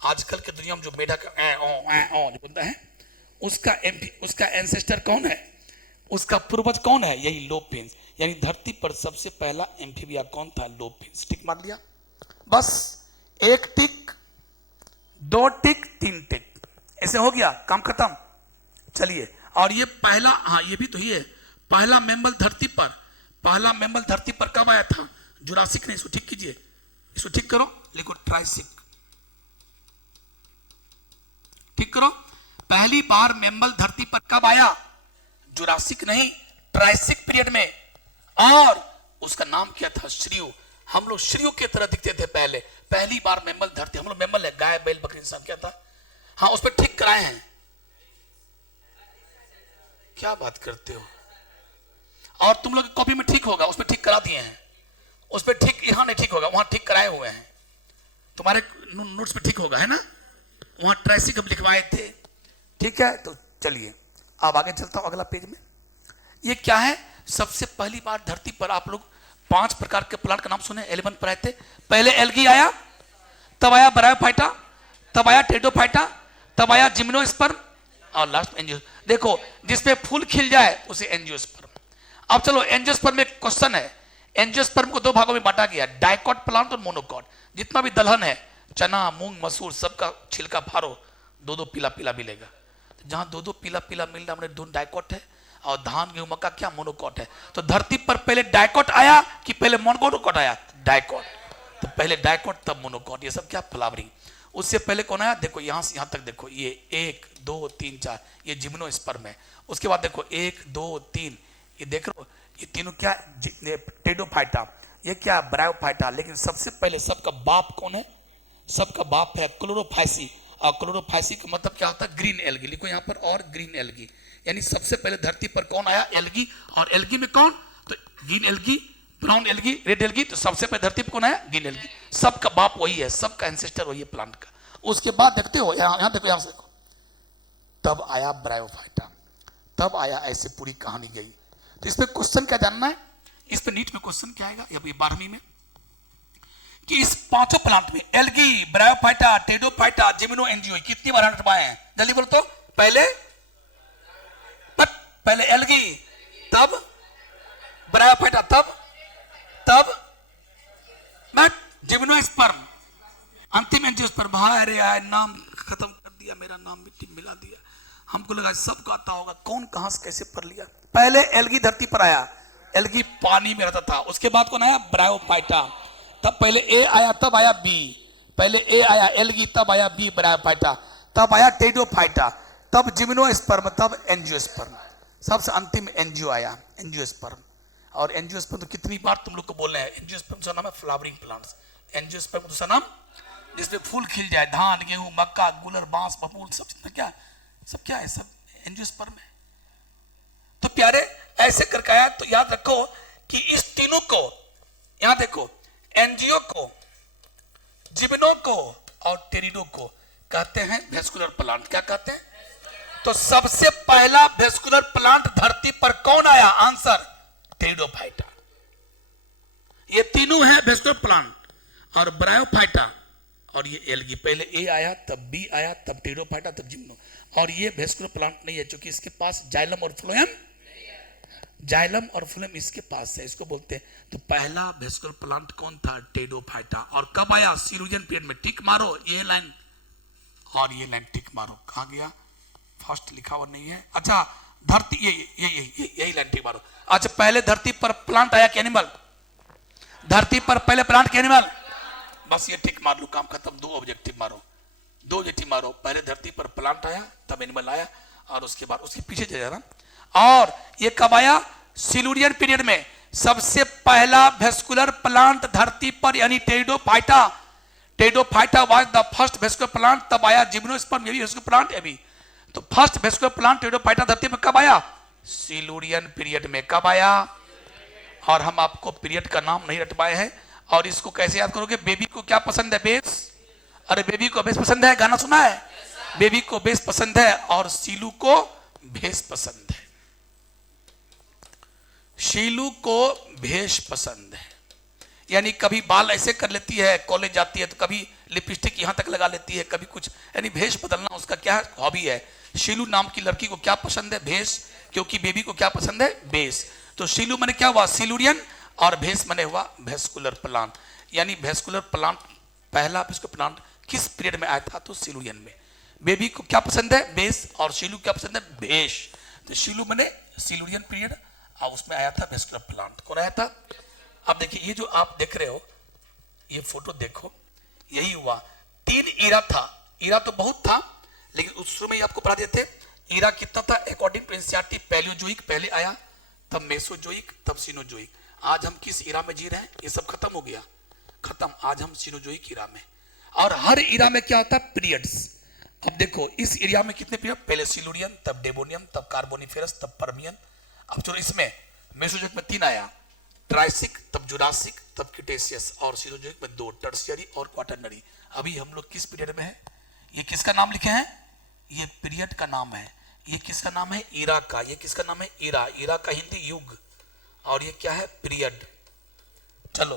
आजकल के दुनिया में जो मेढक बोलता है, उसका एंसेस्टर कौन है, उसका पूर्वज कौन है, यही लोफिंस। यानी धरती पर सबसे पहला एम्फीबिया कौन था, लोफिंस। टिक मार लिया, बस 1 टिक, 2 टिक, 3 टिक, ऐसे हो गया, काम खत्म। चलिए, और ये पहला, हाँ ये भी तो ही है, पहला मैमल धरती पर, पहला मैमल धरती पर कब आया था, जुरासिक नहीं। इसको ठीक कीजिए, इसको ठीक करो, लिखो ट्राइसिक, ठीक करो। पहली बार मैमल धरती पर कब आया, जुरासिक नहीं, ट्राइसिक पीरियड में। और उसका नाम क्या था, श्रियु। हम लोग श्रियु की तरह दिखते थे पहले। पहली बार मैमल धरती, हम लोग मैमल है, गाय बैल बकरी इंसान, क्या था, हाँ उस पर ठीक कराए हैं। क्या बात करते हो, और तुम लोग की कॉपी में ठीक होगा, उस पर ठीक करा दिए हैं, उस पर ठीक, यहां नहीं ठीक होगा, वहां ठीक कराए हुए हैं, तुम्हारे नोट्स पे ठीक होगा, है ना, वहां ट्राइसिक हम लिखवाए थे। ठीक है, तो चलिए अब आगे चलता हूं अगला पेज में। ये क्या है, सबसे पहली बार धरती पर आप लोग 5 प्रकार के प्लांट का नाम सुने, 11 पर आए थे। पहले एल्गी आया, तब आया ब्रायोफाइटा, तब आया टेडोफाइटा, तब आया जिम्नोस्पर्म, और लास्ट एंजियो। देखो जिसपे फूल खिल जाए उसे एंजियोस्पर्म। अब चलो एंजियोस्पर्म में क्वेश्चन है, एंजियोस्पर्म को दो भागों में बांटा गया, डाइकॉट प्लांट और मोनोकॉट। जितना भी दलहन है, चना, मूंग, मसूर, सबका छिलका फाड़ो, दो दो पीला पीला मिलेगा। तो जहां दो दो पीला पीला मिल रहा है, दोनों डाइकॉट है, और धान गेहूं मक्का क्या मोनोकॉट है। तो धरती पर पहले डाइकॉट आया कि पहले मोनोकॉट आया? डाइकॉट। तो पहले डाइकॉट तब मोनोकॉट, ये सब क्या फ्लावरिंग। उससे पहले कौन आया? देखो यहां से यहां तक देखो, ये 1 2 3 4, ये जिम्नोस्पर्म है। उसके बाद देखो 1 2 3, ये देख रहे हो, ये तीनों क्या? टेडोफाइटा। ये क्या? ब्रायोफाइटा। लेकिन सबसे पहले सबका बाप कौन है? सबका बाप है क्लोरोफाइसी। और क्लोरोफाइसी का मतलब क्या होता है? Green algae. लिखो यहाँ पर, और ग्रीन एल्गी। यानी सबसे पहले धरती पर कौन आया? एल्गी। और एल्गी में कौन? तो green algae, brown algae, red algae. तो सबसे पहले धरती पर कौन आया? Green algae. सबका बाप वही है, सबका एंसेस्टर वही है प्लांट का। उसके बाद देखते हो यहां देखो, यहां से देखो, तब आया ब्रायोफाइटा, तब आया, ऐसे पूरी कहानी गई। तो इस पे क्वेश्चन क्या जानना है? इस पे नीट में क्वेश्चन क्या आएगा या 12वीं में, कि इस पांचों प्लांट में algae, bryophyta, pteridophyta, gymno, angio कितनी बार हटवाए हैं? जल्दी बोलो तो। पहले एल्गी, तब ब्रायोफाइटा, तब जिम्नोस्पर्म, अंतिम एंजियोस्पर्म। अरे यार, नाम खत्म कर दिया, मेरा नाम मिट्टी मिला दिया। हमको लगा सबको आता होगा, कौन कहां से कैसे पढ़ लिया। पहले एल्गी धरती पर आया, एल्गी पानी में रहता था। उसके बाद कौन आया? ब्रायोफाइटा। तब पहले ए आया, तब आया बी। पहले ए आया एल्गी, तब आया बी ब्रायोफाइटा, तब आया टेडोफाइटा, तब जिम्नोस्पर्म, तब एंजियोस्पर्म। सबसे अंतिम एंजियो आया, एंजियोस्पर्म। और एंजियोस्पर्म तो कितनी बार तुम लोग को बोल रहे हैं, एंजियोस्पर्म का नाम है फ्लावरिंग प्लांट्स। एंजियोस्पर्म दूसरा नाम जिसमें फूल खिल जाए, धान, गेहूं, मक्का, गुलर, बांस, बबूल, सब क्या, सब क्या है? सब एंजियोस्पर्म है। तो प्यारे ऐसे करके आया। तो याद रखो कि इस तीनों को, यहां देखो, एंजियो को, जिम्नो को और टेरिडो को कहते हैं वेस्कुलर प्लांट। क्या कहते हैं? तो सबसे पहला वेस्कुलर प्लांट धरती पर कौन आया? Answer pteridophyta. ये तीनों है वेस्कुलर प्लांट, और ब्रायोफाइटा और ये एल्गी। पहले ए आया, तब बी आया, तब टेरिडोफाइटा, तब जिम्नो। और ये वेस्कुलर प्लांट नहीं है, क्योंकि इसके पास जाइलम और फ्लोएम, जाइलम और फ्लोएम इसके पास है, इसको बोलते हैं। तो पहला वेस्कुलर प्लांट कौन था? टेरिडोफाइटा। और कब आया? सिलूरियन पीरियड में। टिक मारो, ये लाइन और ये लाइन टिक मारो। कहां गया? फर्स्ट लिखा हुआ नहीं है। अच्छा, धरती, यही लाइन टिक मारो। अच्छा, पहले धरती पर प्लांट आया कि एनिमल? धरती पर पहले प्लांट के एनिमल? बस ये टिक मार लो, काम खत्म। 2 ऑब्जेक्टिव मारो, 2 ऑब्जेक्टिव मारो। पहले धरती पर प्लांट आया, तब एनिमल आया, और उसके बाद उसके पीछे जाना। और ये कब आया? सिलूरियन पीरियड में। सबसे पहला वेस्कुलर प्लांट धरती पर, यानी pteridophyta. Pteridophyta was the first vascular plant. तब आया जिम्नोस्पर्म, ये भी वेस्कुलर प्लांट है भी। तो फर्स्ट वेस्कुलर प्लांट टेरिडोफाइटा धरती पर कब आया? सिलूरियन पीरियड में। कब आया? और हम आपको पीरियड का नाम नहीं रटवाए हैं। और इसको कैसे याद करोगे? बेबी को क्या पसंद है? बेस। अरे बेबी को बेस पसंद है, गाना सुना है? बेबी को बेस पसंद है, और शीलू को भेष पसंद है। शीलू को भेष पसंद है, यानी कभी बाल ऐसे कर लेती है, कॉलेज जाती है तो कभी लिपस्टिक यहां तक लगा लेती है, कभी कुछ, यानी भेष बदलना उसका क्या हॉबी है। शीलू नाम की लड़की को क्या पसंद है? भेष। क्योंकि बेबी को क्या पसंद है? बेस। तो शीलू मैंने क्या हुआ? सिलूरियन, और भेष मने हुआ वेस्कुलर प्लांट। यानी वेस्कुलर प्लांट, पहला वेस्कुलर प्लांट किस पीरियड में आया था? तो सिलूरियन में। बेबी को क्या पसंद है? बेस। और शीलू क्या पसंद है? भेष। तो शीलू मने सिलूरियन पीरियड, और उसमें आया था वेस्कुलर प्लांट। कौन आया था? अब देखिए, ये जो आप देख रहे हो, ये फोटो देखो, यही हुआ। 3 ईरा था। ईरा तो बहुत था, लेकिन उस शुरू में ही आपको पढ़ा देते ईरा कितना था अकॉर्डिंग टू एनसीईआरटी। पैलियोजोइक पहले आया, तब मेसोजोइक, तब सिनोजोइक। आज हम किस ईरा में जी रहे हैं? ये सब खत्म हो गया, खत्म। आज हम सिनोजोइक ईरा में। और हर ईरा में क्या होता है? पीरियड्स। अब देखो, इस एरिया में कितने पीरियड? पहले सिलूरियन, तब डेवोनियम, तब कार्बोनिफेरस, तब पर्मियन। अब चलो, इसमें मेसोजोइक में 3 आया, ट्राइसिक, तब जुरासिक, तब क्रिटेशियस। और सिनोजोइक में 2, टर्शियरी और क्वाटरनरी। अभी हम लोग किस पीरियड में है? ये किसका नाम लिखे हैं? ये पीरियड का नाम है। ये किसका नाम है? ईरा का। ये किसका नाम है? ईरा। ईरा का हिंदी युग, और ये क्या है? पीरियड। चलो,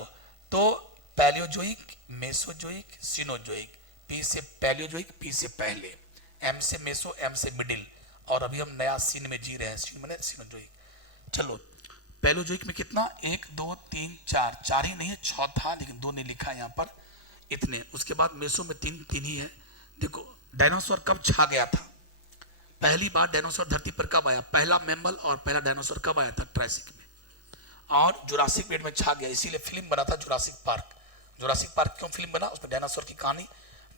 तो पैलियोजोइक, मेसोजोइक, सिनोजोइक। पी से पैलियोजोइक, पी से पहले, एम से मेसो, एम से मिडिल। और अभी हम नया सीन में जी रहे हैं, सीन माने सिनोजोइक। चलो, पैलोजोइक में कितना 1 2 3 4 4 ही नहीं है 6 था लेकिन 2 नहीं लिखा यहाँ पर इतने। उसके बाद मेसो में 3 ही है। देखो डायनासोर कब छा गया था, पहली बार डायनासोर धरती पर कब आया, पहला मैमल और पहला डायनासोर कब आया था ट्रायसिक में, और जुरासिक पीरियड में छा गया। इसीलिए फिल्म बना था जुरासिक पार्क। जुरासिक पार्क क्यों फिल्म बना, उसमें डायनासोर की कहानी,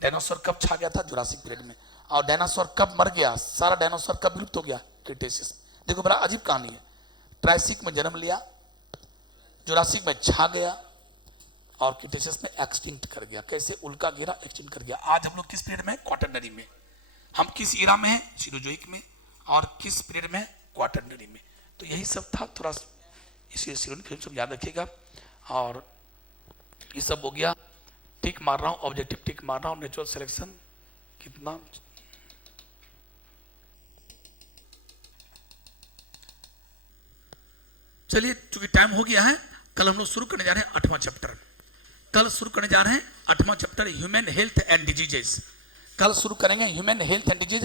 डायनासोर कब छा गया था जुरासिक पीरियड में, और डायनासोर कब मर गया, सारा डायनासोर कब विलुप्त हो गया क्रिटेशियस में। देखो बड़ा अजीब कहानी है, ट्रायसिक में जन्म लिया, जुरासिक में छा गया और क्रिटेशियस में एक्सटिंक्ट कर गया। कैसे उल्का गिरा एक्सटिंक्ट कर गया। आज हम लोग किस पीरियड में, क्वाटरनरी में। हम किस इरा में हैं, सीरोजोइक में, और किस पीरियड में, क्वाटरनरी में। तो यही सब था, थोड़ा इसी फिल्म सब याद रखिएगा। और ये सब हो गया, टिक मार रहा हूं, ऑब्जेक्टिव टिक मार रहा हूं, नेचुरल सिलेक्शन कितना। चलिए चूंकि टाइम हो गया है, कल हम लोग शुरू करने जा रहे हैं 8वां चैप्टर। कल शुरू करने जा रहे हैं 8वां chapter, human health and diseases. कल शुरू करेंगे ह्यूमन हेल्थ एंड डिजीज।